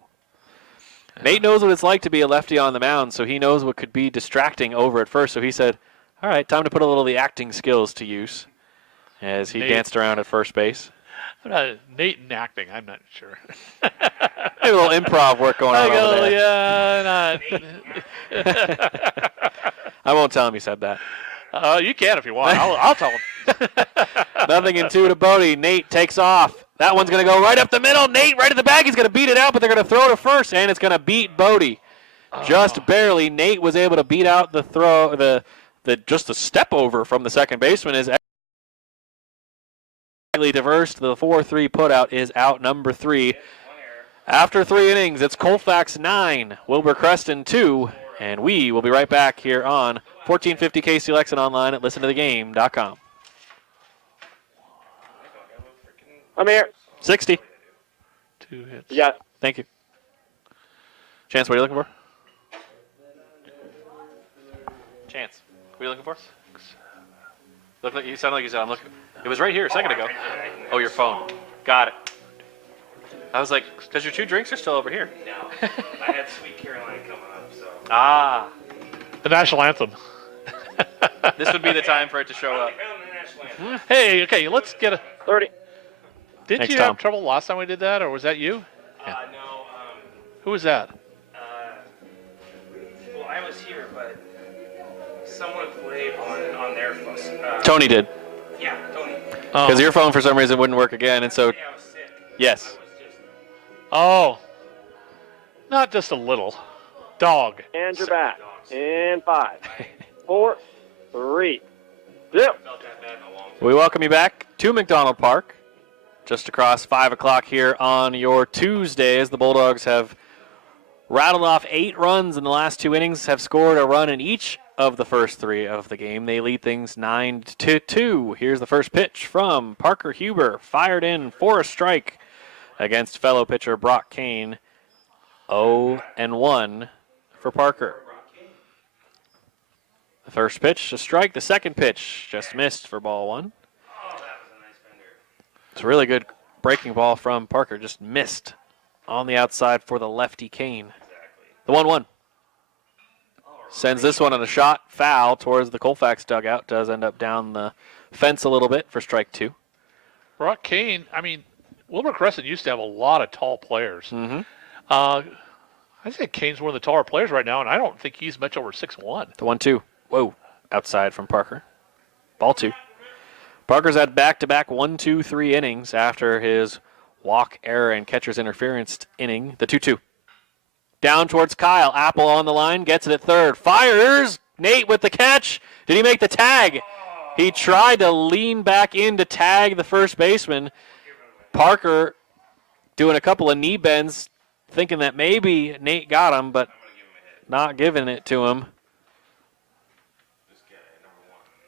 Nate knows what it's like to be a lefty on the mound, so he knows what could be distracting over at first. So he said, all right, time to put a little of the acting skills to use as he danced around at first base. Nate and acting, I'm not sure. Maybe a little improv work going on over there. Yeah, I won't tell him you said that. you can if you want. I'll tell him. 0-2 to Bodie. Nate takes off. That one's going to go right up the middle. Nate right at the bag. He's going to beat it out, but they're going to throw to first, and it's going to beat Bodie. Just barely. Nate was able to beat out the throw, just the step over from the second baseman is diverse. The 4-3 putout is out number 3. After 3 innings, it's Colfax 9, Wilbur Creston 2, and we will be right back here on 1450 KCLX and online at listentothegame.com. I'm here. 60. 2 hits. Yeah. Thank you. Chance, what are you looking for? Chance, what are you looking for? You sounded like you said, I'm looking. It was right here a second ago. Oh, your phone. Got it. I was like, because your 2 drinks are still over here. No, I had Sweet Caroline coming up, so. Ah. The national anthem. This would be the time for it to show up. Hey, okay, let's get a 30. Did Thanks, you Tom. have trouble last time we did that, or was that you? No, Who was that? well, I was here, but someone played on their phone. Tony did. Yeah, Tony. Because your phone for some reason wouldn't work again, and so, Yeah, I was sick. yes. Oh. Not just a little. Dog. And you're back. And 5, 4, 3, 2. We welcome you back to McDonald Park, just across 5 o'clock here on your Tuesday, as the Bulldogs have rattled off 8 runs in the last 2 innings, have scored a run in each of the first 3 of the game. They lead things 9-2. Here's the first pitch from Parker Huber, fired in for a strike against fellow pitcher Brock Kane. 0-1 for Parker. The first pitch, a strike. The second pitch just missed for ball 1. It's a really good breaking ball from Parker. Just missed on the outside for the lefty Kane. The 1-1. Sends this one on a shot. Foul towards the Colfax dugout. Does end up down the fence a little bit for strike 2. Brock Kane, I mean, Wilbur Crescent used to have a lot of tall players. Mm-hmm. I think Kane's one of the taller players right now, and I don't think he's much over 6'1". The 1-2. Whoa. Outside from Parker. Ball 2. Parker's had back-to-back 1-2-3 innings after his walk, error, and catcher's interference inning. The 2-2. Down towards Kyle. Apple on the line. Gets it at third. Fires. Nate with the catch. Did he make the tag? He tried to lean back in to tag the first baseman. Parker doing a couple of knee bends. thinking that maybe Nate got him, but not giving it to him.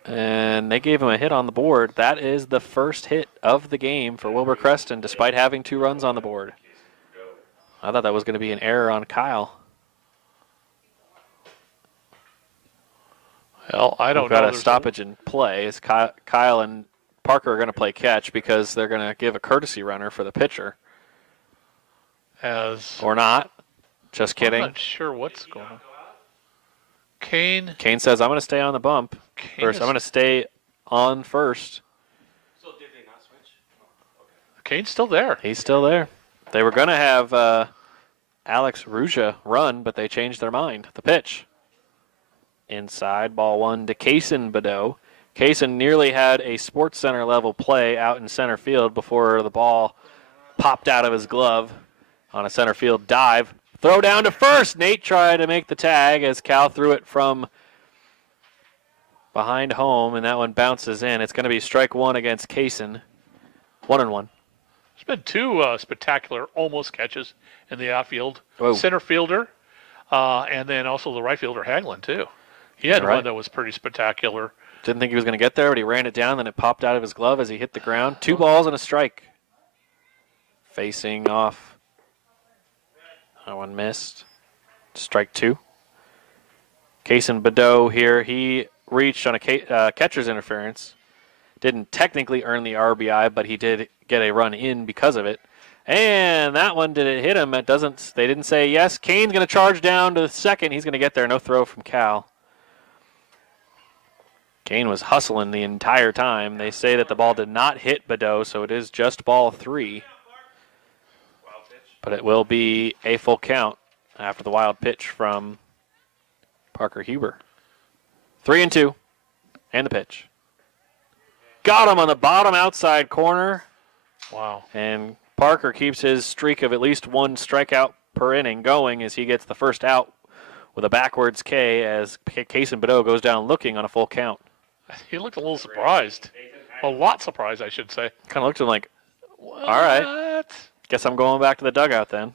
And they gave him a hit on the board. That is the first hit of the game for Wilbur Creston, despite having 2 runs on the board. I thought that was going to be an error on Kyle. Well, I don't We've know. got a stoppage in play. As Kyle and Parker are going to play catch because they're going to give a courtesy runner for the pitcher. Or not. Just kidding. I'm not sure what's going on. Kane says, I'm going to stay on the bump. First, I'm going to stay on first. So did they not switch? Kane's still there. He's still there. They were going to have Alex Ruja run, but they changed their mind. The pitch. Inside, ball 1 to Kaysen Badeau. Kaysen nearly had a Sports Center level play out in center field before the ball popped out of his glove on a center field dive. Throw down to first. Nate tried to make the tag as Cal threw it from behind home, and that one bounces in. It's going to be strike 1 against Kaysen. 1-1. There's been 2 spectacular almost catches in the outfield. Whoa. Center fielder, and then also the right fielder, Hagelin, too. He had one that was pretty spectacular. Didn't think he was going to get there, but he ran it down, then it popped out of his glove as he hit the ground. 2 balls and a strike. Facing off. That one missed. Strike 2. Kaysen Badeau here. He reached on a catcher's interference. Didn't technically earn the RBI, but he did get a run in because of it. And that one, did it hit him? It doesn't. They didn't say yes. Kane's going to charge down to the second. He's going to get there. No throw from Cal. Kane was hustling the entire time. They say that the ball did not hit Badeau, so it is just ball 3. But it will be a full count after the wild pitch from Parker Huber. 3-2, and the pitch. Got him on the bottom outside corner. Wow. And Parker keeps his streak of at least 1 strikeout per inning going as he gets the first out with a backwards K as Kaysen Badeau goes down looking on a full count. He looked a little surprised. A lot surprised, I should say. Kind of looked at him like, What? all right, guess I'm going back to the dugout then.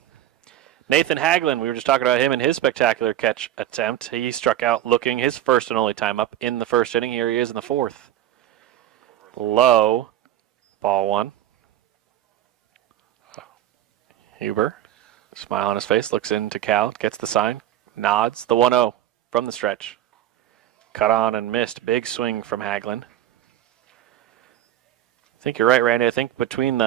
Nathan Hagelin, we were just talking about him and his spectacular catch attempt. He struck out looking his first and only time up in the first inning. Here he is in the 4th. Low, ball 1. Huber, smile on his face, looks into Cal, gets the sign, nods, the 1-0 from the stretch. Cut on and missed. Big swing from Hagelin. I think you're right, Randy. I think between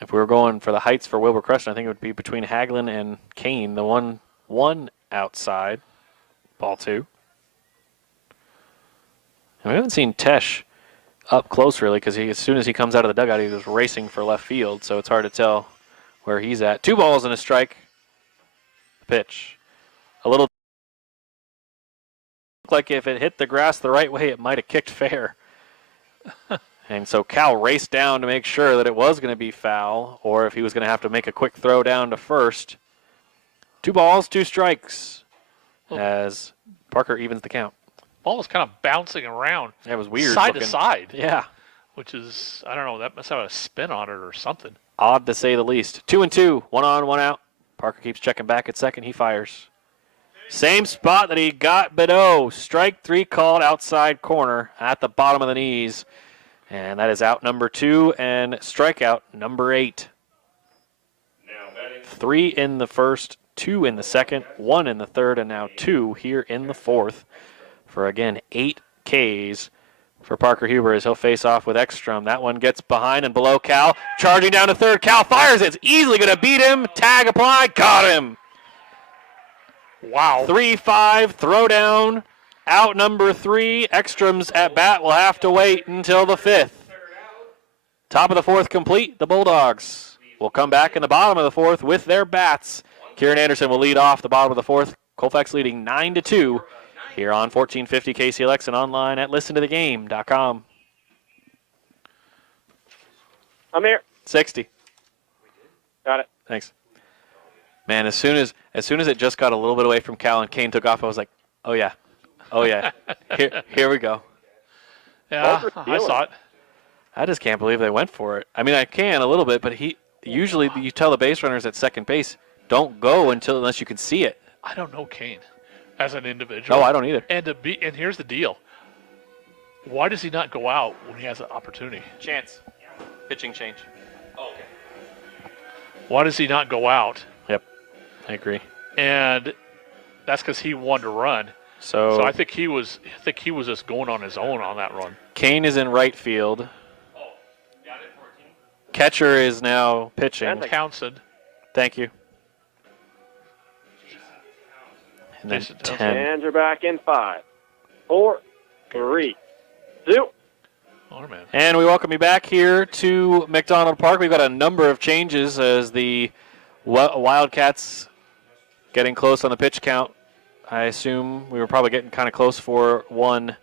if we were going for the heights for Wilbur Creston, I think it would be between Hagelin and Kane. The 1-1 outside. Ball 2. And we haven't seen Tesh up close, really, because as soon as he comes out of the dugout, he was racing for left field, so it's hard to tell where he's at. 2 balls and a strike. Pitch. A little like if it hit the grass the right way, it might have kicked fair. And so Cal raced down to make sure that it was going to be foul, or if he was going to have to make a quick throw down to first. 2 balls, 2 strikes, as Parker evens the count. Ball was kind of bouncing around. That was weird. Side looking. to side. Yeah. Which is, I don't know, that must have a spin on it or something. Odd to say the least. 2-2, 1 on, 1 out. Parker keeps checking back at second. He fires. Same spot that he got Badeau. Strike 3 called outside corner at the bottom of the knees. And that is out number 2 and strikeout number 8. 3 in the first, 2 in the second, 1 in the third, and now 2 here in the 4th. For, again, 8 Ks for Parker Huber as he'll face off with Ekstrom. That one gets behind and below Cal. Charging down to third. Cal fires it. It's easily going to beat him. Tag applied. Got him. Wow. 3-5. Throw down. Out number 3. Ekstrom's at bat will have to wait until the 5th. Top of the 4th complete. The Bulldogs will come back in the bottom of the 4th with their bats. Kieran Anderson will lead off the bottom of the 4th. Colfax leading 9-2. Here on 1450 KCLX and online at listentothegame.com. I'm here. 60. Got it. Thanks. Man, as soon as it just got a little bit away from Cal and Kane took off, I was like, oh yeah. Here we go. Yeah, I saw it. I just can't believe they went for it. I mean, I can a little bit, but usually you tell the base runners at second base, don't go unless you can see it. I don't know Kane as an individual. No, I don't either. And here's the deal. Why does he not go out when he has an opportunity? Chance. Pitching change. Oh, okay. Why does he not go out? Yep, I agree. And that's because he wanted to run. So I think he was just going on his own on that run. Kane is in right field. Oh, got it, 14. Catcher is now pitching. Townsend. Thank you. And then Jason Townsend. 10. And you're back in 5, 4, 3, 2. Oh, man. And we welcome you back here to McDonald Park. We've got a number of changes as the Wildcats getting close on the pitch count. I assume we were probably getting kind of close for one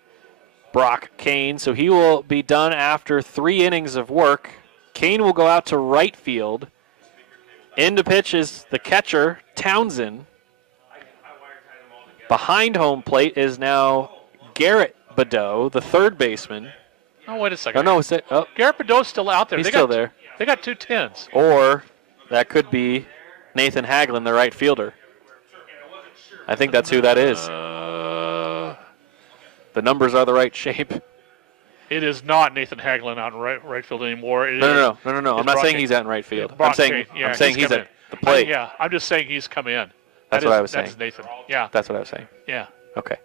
Brock Kane. So he will be done after 3 innings of work. Kane will go out to right field. Into pitch is the catcher, Townsend. Behind home plate is now Garrett Badeau, the third baseman. Oh, wait a second. Oh, no, Garrett Badeau's still out there. he's They still got there. They got 2 10s. Or that could be Nathan Haglin, the right fielder. I think that's who that is. The numbers are the right shape. It is not Nathan Haglin out in right field anymore. No. I'm It's not saying Brock he's out in right field. Brock I'm saying Kane. Yeah, I'm saying he's come at in. the plate. Yeah, I'm just saying he's come in. That's what I was saying. That's Nathan. Yeah, That's what I was saying. yeah. Okay.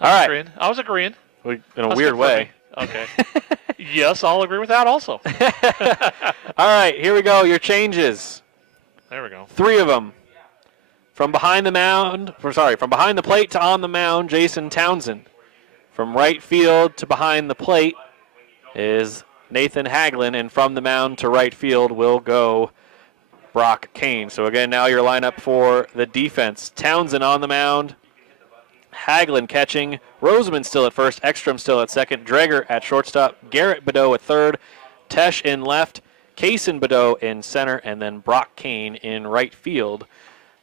All right. Agreeing. I was agreeing. In I a was weird way. confirming. Okay. Yes, I'll agree with that also. All right, here we go. Your changes. There we go. 3 of them. From behind the plate to on the mound, Jason Townsend. From right field to behind the plate is Nathan Haglin, and from the mound to right field will go Brock Kane. So again, now your lineup for the defense. Townsend on the mound, Haglin catching, Roseman still at first, Ekstrom still at second, Dreger at shortstop, Garrett Badeau at third, Tesh in left, Kaysen Badeau in center, and then Brock Kane in right field.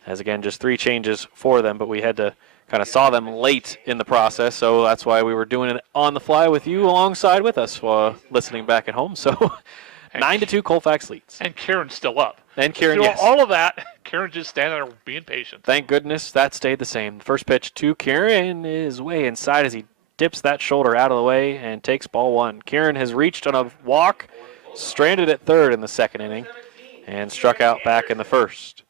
As again, just 3 changes for them, but we had to kind of saw them late in the process, so that's why we were doing it on the fly with you alongside with us while listening back at home. So 9-2 Colfax leads. And Kieran's still up. And Kieran, Through yes. all of that, Kieran's just standing there being patient. Thank goodness that stayed the same. First pitch to Kieran is way inside as he dips that shoulder out of the way and takes ball 1. Kieran has reached on a walk, stranded at third in the second inning, and struck out back in the first.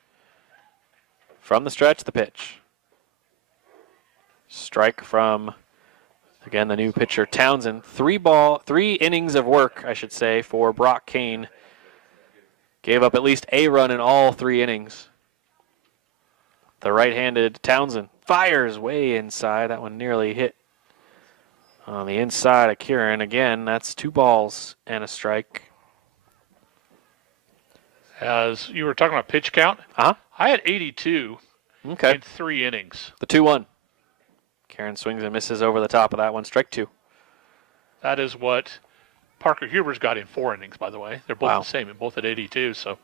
From the stretch, the pitch. Strike from, again, the new pitcher, Townsend. 3 innings of work, I should say, for Brock Kane. Gave up at least a run in all 3 innings. The right-handed Townsend fires way inside. That one nearly hit on the inside of Kieran. Again, that's 2 balls and a strike. As you were talking about pitch count, Uh-huh. I had 82 Okay. in 3 innings. The 2-1. Kieran swings and misses over the top of that one. Strike 2. That is what Parker Huber's got in 4 innings, by the way. They're both Wow. the same, and both at 82, so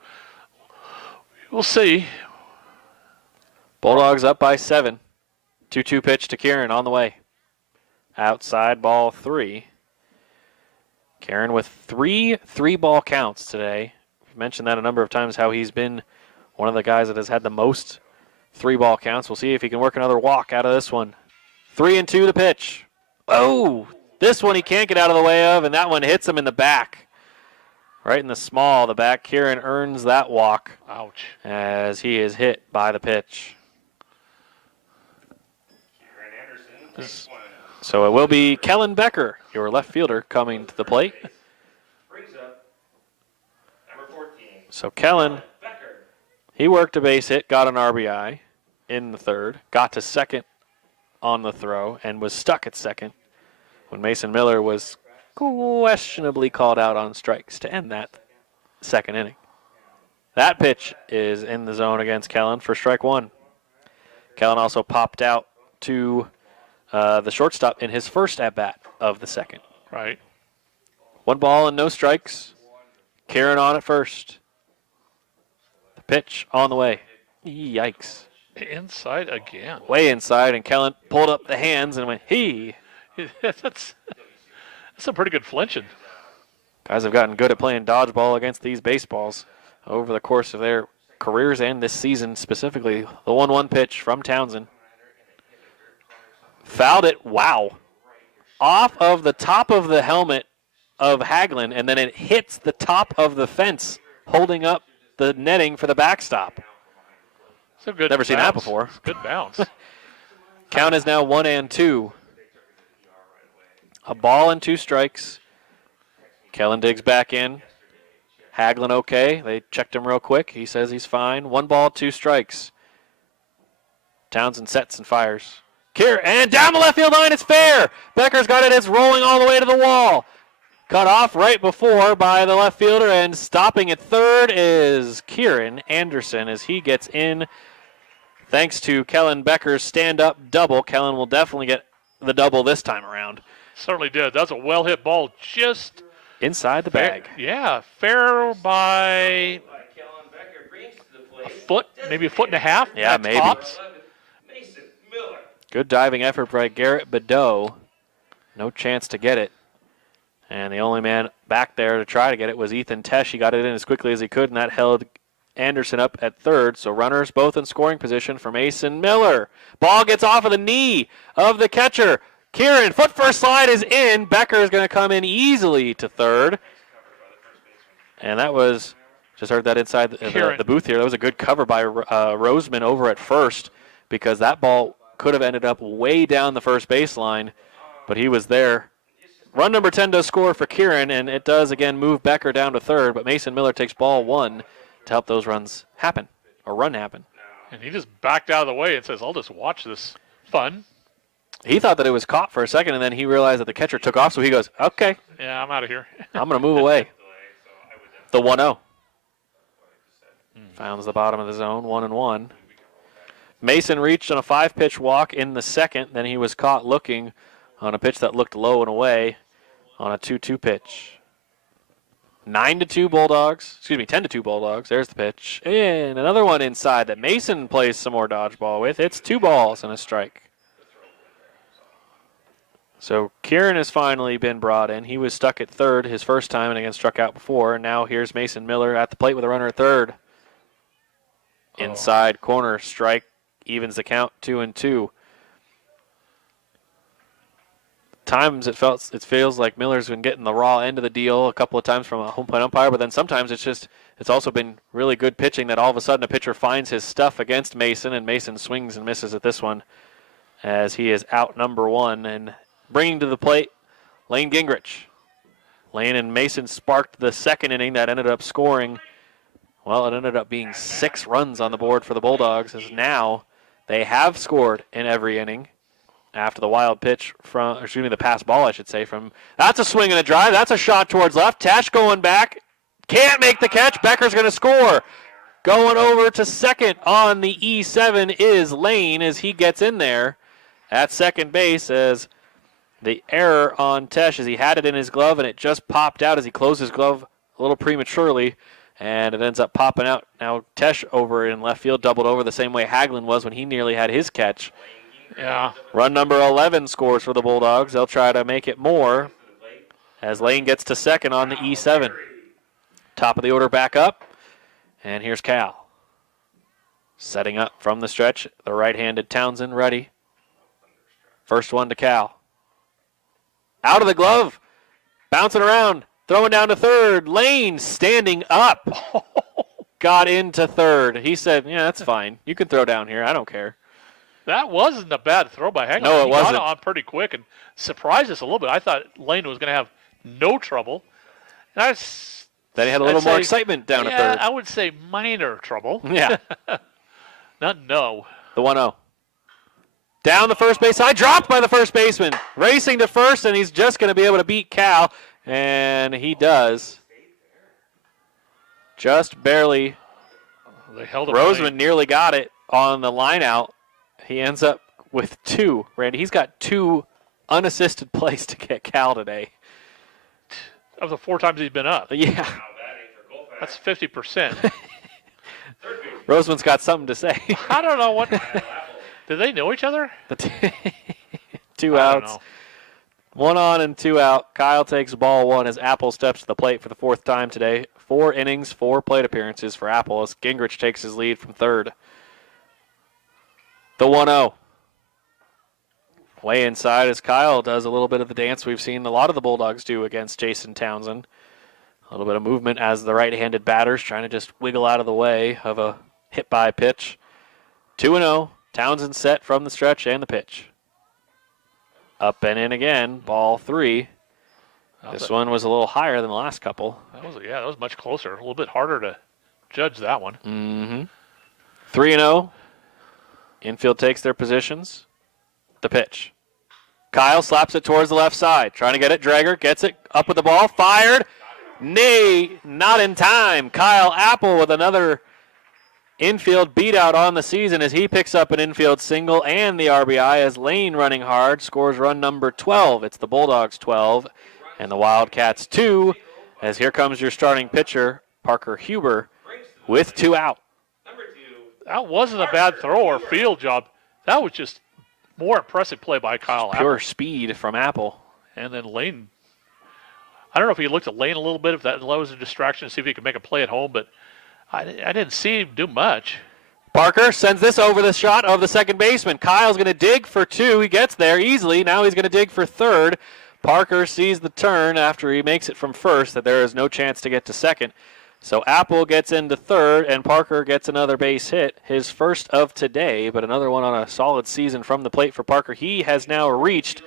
we'll see. Bulldogs up by 7. 2-2 pitch to Kieran on the way. Outside ball 3. Kieran with 3 3-ball counts today. We've mentioned that a number of times, how he's been one of the guys that has had the most 3-ball counts. We'll see if he can work another walk out of this one. 3-2 the pitch. Oh, this one he can't get out of the way of, and that one hits him in the back. Right in the small of the back. Kieran earns that walk Ouch. as he is hit by the pitch. So it will be Kellen Becker, your left fielder, coming to the plate. Brings up number 14. So Kellen, Becker. he worked a base hit, got an RBI in the third, got to second on the throw, and was stuck at second when Mason Miller was questionably called out on strikes to end that second inning. That pitch is in the zone against Kellen for strike 1. Kellen also popped out to the shortstop in his first at-bat of the second. Right. 1 ball and no strikes. Kieran on at first. The pitch on the way. Yikes. Inside again. Way inside, and Kellen pulled up the hands and went, "Hey." That's some pretty good flinching. Guys have gotten good at playing dodgeball against these baseballs. over the course of their careers and this season specifically. The 1-1 pitch from Townsend. Fouled it, wow, off of the top of the helmet of Hagelin, and then it hits the top of the fence, holding up the netting for the backstop. It's a good Never seen that bounce. before. It's a good bounce. Count is now 1-2. A ball and 2 strikes. Kellen digs back in. Hagelin okay. They checked him real quick. He says he's fine. 1 ball, 2 strikes. Townsend sets and fires. And down the left field line, it's fair. Becker's got it. It's rolling all the way to the wall. Cut off right before by the left fielder, and stopping at third is Kieran Anderson as he gets in. Thanks to Kellen Becker's stand-up double, Kellen will definitely get the double this time around. Certainly did. That's a well-hit ball. Just inside the bag. Fair by a foot, maybe a foot and a half. Yeah, maybe. Tops. Good diving effort by Garrett Bedeau. No chance to get it. And the only man back there to try to get it was Ethan Tesh. He got it in as quickly as he could, and that held Anderson up at third. So runners both in scoring position for Mason Miller. Ball gets off of the knee of the catcher. Kieran, foot first slide is in. Becker is going to come in easily to third. And that was, just heard that inside the booth here. That was a good cover by Roseman over at first, because that ball could have ended up way down the first baseline, but he was there. Run number 10 does score for Kieran, and it does again move Becker down to third, but Mason Miller takes ball 1 to help those runs happen, or run happen. And he just backed out of the way and says, I'll just watch this fun. He thought that it was caught for a second, and then he realized that the catcher took off, so he goes, okay. Yeah, I'm out of here. I'm going to move away. The 1-0. Founds the bottom of the zone, 1-1. Mason reached on a 5-pitch walk in the second. Then he was caught looking on a pitch that looked low and away on a 2-2 pitch. 9-2 Bulldogs. 10-2 Bulldogs. There's the pitch. And another one inside that Mason plays some more dodgeball with. It's 2 balls and a strike. So Kieran has finally been brought in. He was stuck at third his first time and again struck out before. And now here's Mason Miller at the plate with a runner at third. Inside corner strike. Evens the count 2-2. Times it feels like Miller's been getting the raw end of the deal a couple of times from a home plate umpire, but then sometimes it's also been really good pitching that all of a sudden a pitcher finds his stuff against Mason, and Mason swings and misses at this one as he is out number 1. And bringing to the plate Lane Gingrich. Lane and Mason sparked the second inning that ended up scoring. Well, it ended up being 6 runs on the board for the Bulldogs, as now they have scored in every inning after the wild pitch the pass ball, I should say, that's a swing and a drive. That's a shot towards left. Tesh going back. Can't make the catch. Becker's going to score. Going over to second on the E7 is Lane as he gets in there at second base, as the error on Tesh as he had it in his glove and it just popped out as he closed his glove a little prematurely. And it ends up popping out. Now Tesh over in left field, doubled over the same way Hagelin was when he nearly had his catch. Yeah. Run number 11 scores for the Bulldogs. They'll try to make it more as Lane gets to second on the E7. Top of the order back up. And here's Cal. Setting up from the stretch. The right-handed Townsend ready. First one to Cal. Out of the glove. Bouncing around. Throwing down to third. Lane standing up. Got into third. He said, yeah, that's fine. You can throw down here. I don't care. That wasn't a bad throw by Hagelin. No, it wasn't. He got it on pretty quick and surprised us a little bit. I thought Lane was going to have no trouble. And then he had a little more excitement down at third. I would say minor trouble. Yeah. Not no. The 1-0. Down the first base side. Dropped by the first baseman. Racing to first, and he's just going to be able to beat Cal. And he does. Just barely. They held him. Roseman nearly got it on the line out. He ends up with 2. Randy, he's got 2 unassisted plays to get Cal today. Of the 4 times he's been up. Yeah. That's 50%. Roseman's got something to say. I don't know what. Do they know each other? 2 outs. 1 on and 2 out. Kyle takes ball 1 as Apple steps to the plate for the 4th time today 4 innings, 4 plate appearances for Apple as Gingrich takes his lead from third. The 1-0. Way inside as Kyle does a little bit of the dance we've seen a lot of the Bulldogs do against Jason Townsend. A little bit of movement as the right-handed batter's trying to just wiggle out of the way of a hit-by pitch. 2-0. Townsend set from the stretch and the pitch. Up and in again, ball 3. This one was a little higher than the last couple. That was much closer. A little bit harder to judge that one. 3-0. Infield takes their positions. The pitch. Kyle slaps it towards the left side. Trying to get it. Drager gets it up with the ball. Fired. Nay, not in time. Kyle Apple with another infield beat out on the season as he picks up an infield single and the RBI as Lane running hard scores run number 12. It's the Bulldogs 12 and the Wildcats 2 as here comes your starting pitcher, Parker Huber, with 2 out. That wasn't a bad throw or field job. That was just more impressive play by Kyle Apple. Pure speed from Apple. And then Lane, I don't know if he looked at Lane a little bit, if that was a distraction to see if he could make a play at home, but I didn't see him do much. Parker sends this over the shot of the second baseman. Kyle's going to dig for 2. He gets there easily. Now he's going to dig for 3rd. Parker sees the turn after he makes it from first that there is no chance to get to second. So Apple gets into 3rd, and Parker gets another base hit, his first of today, but another one on a solid season from the plate for Parker. He has now reached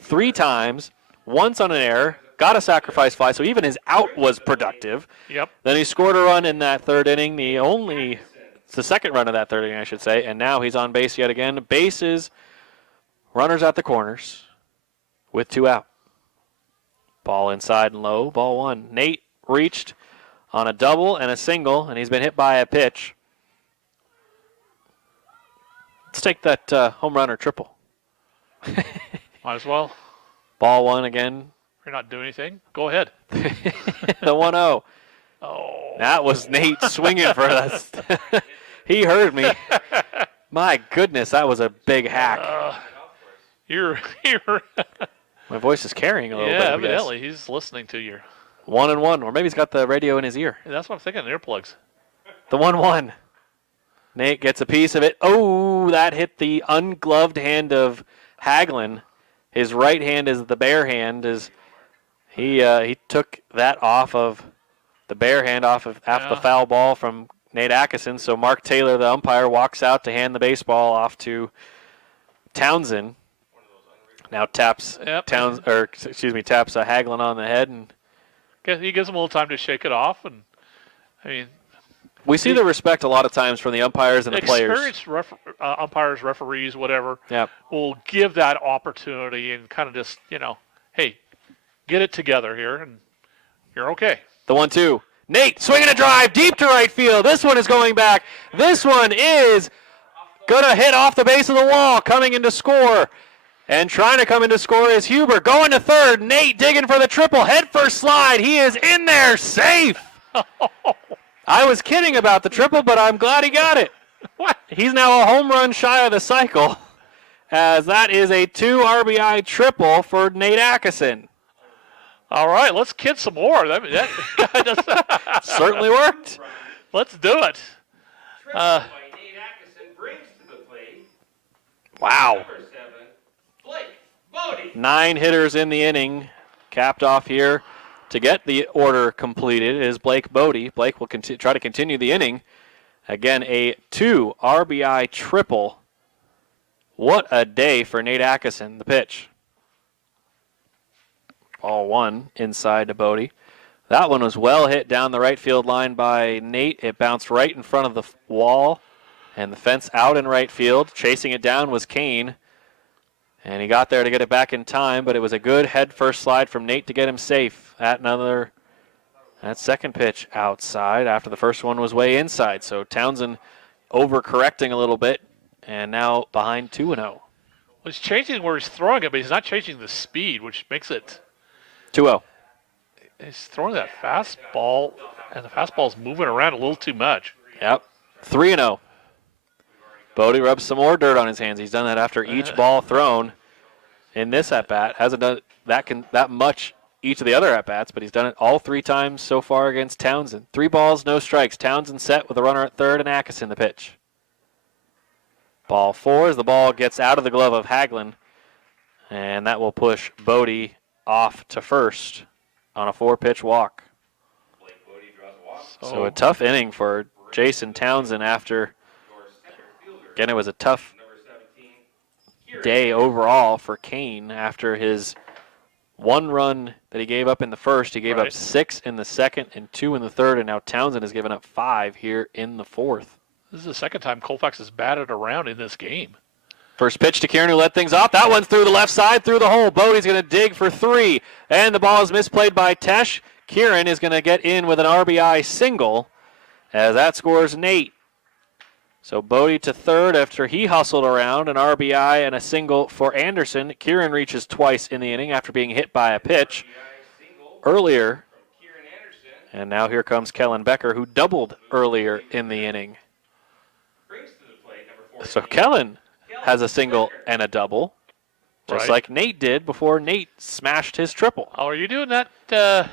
3 times, once on an error, got a sacrifice fly, so even his out was productive. Yep. Then he scored a run in that 3rd inning, it's the 2nd run of that 3rd inning, I should say, and now he's on base yet again. Bases, runners at the corners with 2 out. Ball inside and low, ball 1. Nate reached on a double and a single, and he's been hit by a pitch. Let's take that home run or triple. Might as well. Ball 1 again. You're not doing anything. Go ahead. The 1-0. Oh. That was Nate swinging for us. He heard me. My goodness, that was a big hack. You're My voice is carrying a little bit. Yeah, evidently. He's listening to you. 1-1, or maybe he's got the radio in his ear. That's what I'm thinking, earplugs. The 1-1. Nate gets a piece of it. Oh, that hit the ungloved hand of Hagelin. His right hand is the bare hand. He took that off of the bare hand off the foul ball from Nate Atkinson. So Mark Taylor, the umpire, walks out to hand the baseball off to Townsend. Now taps Hagelin on the head, and he gives him a little time to shake it off. And I mean, we see the respect a lot of times from the umpires and the players. Experienced umpires, referees, whatever, yep, will give that opportunity and kind of just, hey, get it together here, and you're okay. The 1-2. Nate swinging a drive deep to right field. This one is going back. This one is going to hit off the base of the wall, coming in to score. And trying to come in to score is Huber. Going to 3rd. Nate digging for the triple. Head first slide. He is in there, safe. I was kidding about the triple, but I'm glad he got it. What? He's now a home run shy of the cycle, as that is a 2 RBI triple for Nate Atkinson. All right, let's kid some more. That Certainly worked. Let's do it. Nate Atkinson brings to the plate. Wow. Number 7, Blake Bodie. 9 hitters in the inning. Capped off here to get the order completed is Blake Bodie. Blake will try to continue the inning. Again, a 2 RBI triple. What a day for Nate Atkinson. The pitch. Ball 1 inside to Bodie. That one was well hit down the right field line by Nate. It bounced right in front of the wall and the fence out in right field. Chasing it down was Kane. And he got there to get it back in time, but it was a good head first slide from Nate to get him safe. That second pitch outside after the first one was way inside. So Townsend overcorrecting a little bit and now behind 2-0. Well, he's changing where he's throwing it, but he's not changing the speed, which makes it 2-0. He's throwing that fastball, and the fastball's moving around a little too much. Yep. 3-0. Bodie rubs some more dirt on his hands. He's done that after each ball thrown in this at-bat. Hasn't done that much each of the other at-bats, but he's done it all 3 times so far against Townsend. 3 balls, no strikes. Townsend set with a runner at third and Atkinson the pitch. Ball 4 as the ball gets out of the glove of Hagelin, and that will push Bodie off to first on a 4-pitch walk. So a tough inning for Jason Townsend after, again, it was a tough day overall for Kane after his 1 run that he gave up in the first. He gave up 6 in the second and 2 in the third, and now Townsend has given up 5 here in the fourth. This is the second time Colfax has batted around in this game. First pitch to Kieran, who led things off. That one's through the left side, through the hole. Bodie's going to dig for 3, and the ball is misplayed by Tesh. Kieran is going to get in with an RBI single as that scores Nate. So Bodie to third after he hustled around, an RBI and a single for Anderson. Kieran reaches twice in the inning after being hit by a pitch earlier. And now here comes Kellen Becker, who doubled earlier in the inning. So Kellen has a single and a double, just like Nate did before Nate smashed his triple. Oh, are you doing that?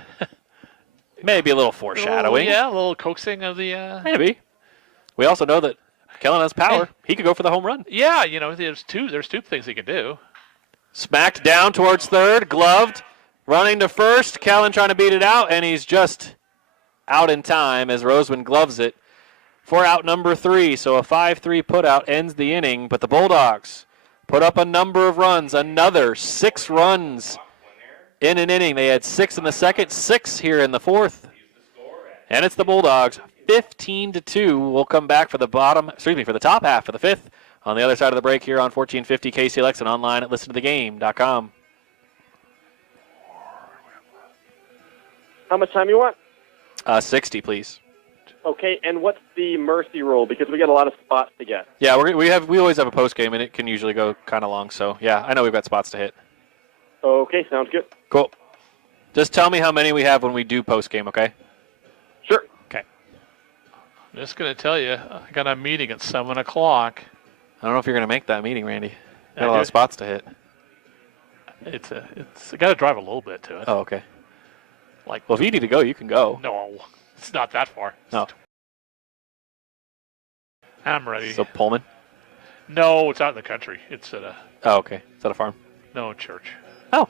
Maybe a little foreshadowing. A little coaxing of the... Maybe. We also know that Kellen has power. He could go for the home run. Yeah, there's two things he can do. Smacked down towards third, gloved, running to first. Kellen trying to beat it out, and he's just out in time as Roseman gloves it for out number 3. So a 5-3 putout ends the inning, but the Bulldogs put up a number of runs, another 6 runs in an inning. They had 6 in the second, 6 here in the fourth. And it's the Bulldogs 15-2. We'll come back for the top half of the fifth on the other side of the break here on 1450 KCLX and online at listentothegame.com. How much time you want? 60, please. Okay, and what's the mercy rule? Because we got a lot of spots to get. Yeah, we always have a post game, and it can usually go kind of long. So yeah, I know we've got spots to hit. Okay, sounds good. Cool. Just tell me how many we have when we do post game, okay? Sure. Okay. I'm just going to tell you, I got a meeting at 7 o'clock. I don't know if you're going to make that meeting, Randy. Got a lot of spots to hit. I got to drive a little bit to it. Oh, okay. Well, if you need to go, you can go. No, it's not that far. No. I'm ready. So Pullman? No, it's out in the country. It's at a... Oh, okay. Is that a farm? No, church. Oh.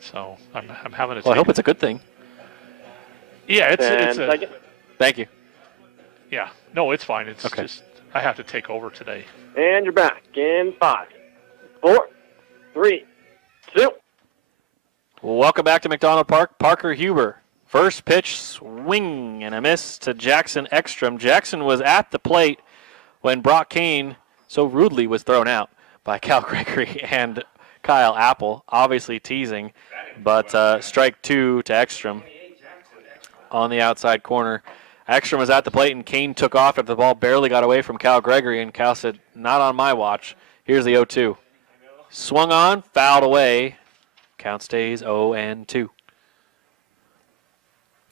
So I'm having to Well, I hope it's a good thing. Yeah, it's a... Thank you. Yeah. No, it's fine. It's okay. Just I have to take over today. And you're back in 5, 4, 3, 2. Welcome back to McDonald Park. Parker Huber. First pitch, swing and a miss to Jackson Ekstrom. Jackson was at the plate when Brock Kane so rudely was thrown out by Cal Gregory and Kyle Apple, obviously teasing, but strike 2 to Ekstrom on the outside corner. Ekstrom was at the plate, and Kane took off after the ball barely got away from Cal Gregory, and Cal said, not on my watch. Here's the 0-2. Swung on, fouled away. Count stays 0-2.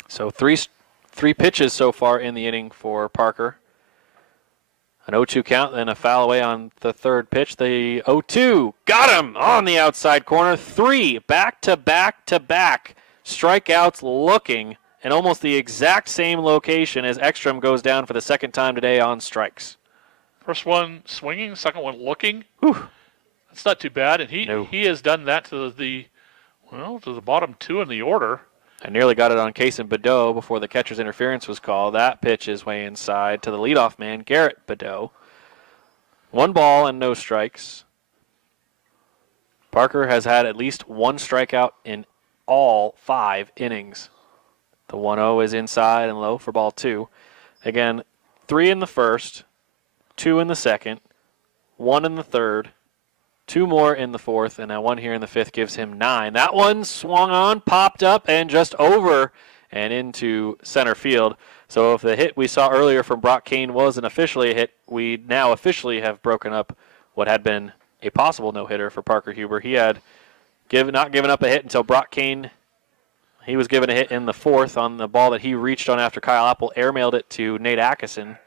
So three pitches so far in the inning for Parker. An 0-2 count, then a foul away on the third pitch. The 0-2 got him on the outside corner. 3 back-to-back-to-back strikeouts looking in almost the exact same location as Ekstrom goes down for the second time today on strikes. First one swinging, second one looking. Whew. That's not too bad, and he has done that to the bottom 2 in the order. I nearly got it on Kaysen Badeau before the catcher's interference was called. That pitch is way inside to the leadoff man, Garrett Badeau. 1 ball and no strikes. Parker has had at least 1 strikeout in all 5 innings. The 1-0 is inside and low for ball 2. Again, 3 in the first, 2 in the second, 1 in the third, 2 more in the fourth, and now 1 here in the fifth gives him 9. That one swung on, popped up, and just over and into center field. So if the hit we saw earlier from Brock Kane wasn't officially a hit, we now officially have broken up what had been a possible no-hitter for Parker Huber. He had not given up a hit until Brock Kane. He was given a hit in the fourth on the ball that he reached on after Kyle Apple airmailed it to Nate Atkinson.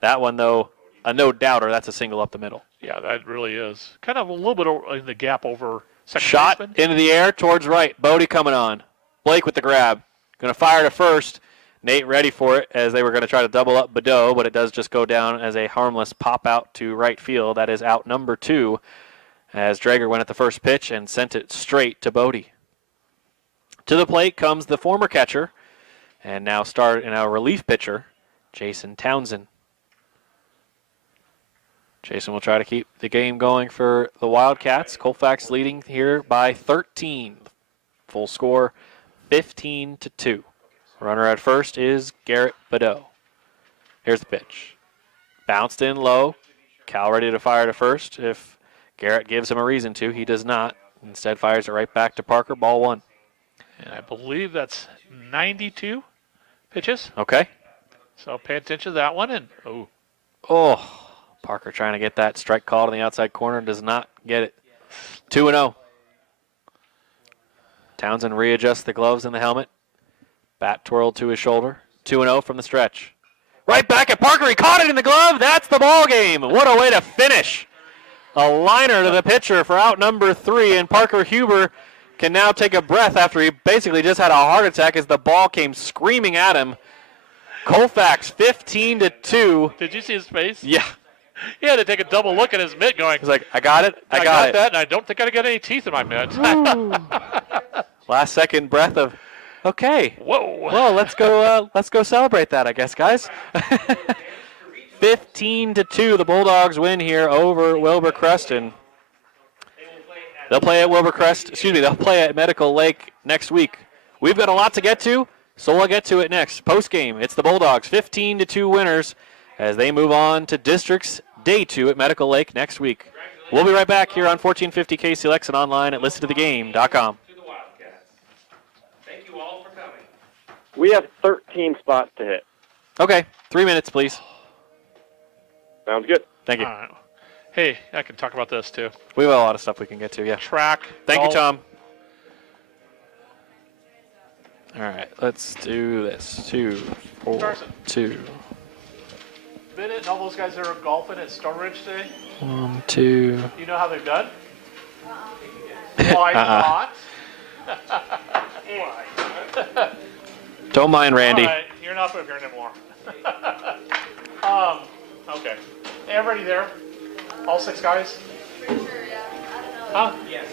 That one, though, a no-doubter. That's a single up the middle. Yeah, that really is. Kind of a little bit in the gap over second Shot baseman. into the air towards right. Bodie coming on. Blake with the grab. Going to fire to first. Nate ready for it as they were going to try to double up Badeau, but it does just go down as a harmless pop out to right field. That is out number 2 as Drager went at the first pitch and sent it straight to Bodie. To the plate comes the former catcher and now relief pitcher, Jason Townsend. Jason will try to keep the game going for the Wildcats. Colfax leading here by 13. Full score, 15-2. Runner at first is Garrett Badeau. Here's the pitch. Bounced in low. Cal ready to fire to first. If Garrett gives him a reason to, he does not. Instead fires it right back to Parker, ball 1. And I believe that's 92 pitches. Okay. So pay attention to that one. And Oh, Parker trying to get that strike called in the outside corner. Does not get it. 2-0. Townsend readjusts the gloves and the helmet. Bat twirled to his shoulder. 2-0 from the stretch. Right back at Parker. He caught it in the glove. That's the ball game. What a way to finish. A liner to the pitcher for out number 3, and Parker Huber can now take a breath after he basically just had a heart attack as the ball came screaming at him. Colfax 15-2. did you see his face? Yeah. He had to take a double look at his mitt going, He's like, I got it. I got it. that, and I don't think I got any teeth in my mitt. Last second breath of, okay. Whoa. Well, let's go celebrate that, I guess, guys. 15-2, the Bulldogs win here over Wilbur Creston. They'll play at Medical Lake next week. We've got a lot to get to, so we'll get to it next. Post game, it's the Bulldogs 15-2 winners as they move on to Districts Day 2 at Medical Lake next week. We'll be right back here on 1450 KCLX and online at listentothegame.com. Thank you all for coming. We have 13 spots to hit. Okay, 3 minutes, please. Sounds good. Thank you. All right. Hey, I can talk about this too. We have a lot of stuff we can get to, yeah. Track. Thank you, golf. Tom. All right, let's do this. 2, 4, Carson. 2. Bennett and all those guys that are golfing at Stone Ridge today, 1, 2. you know how they've done? Why not? Don't mind Randy. All right, you're not up here anymore. Okay. Everybody there? All 6 guys? Pretty sure, yeah. I don't know. Huh? Yes.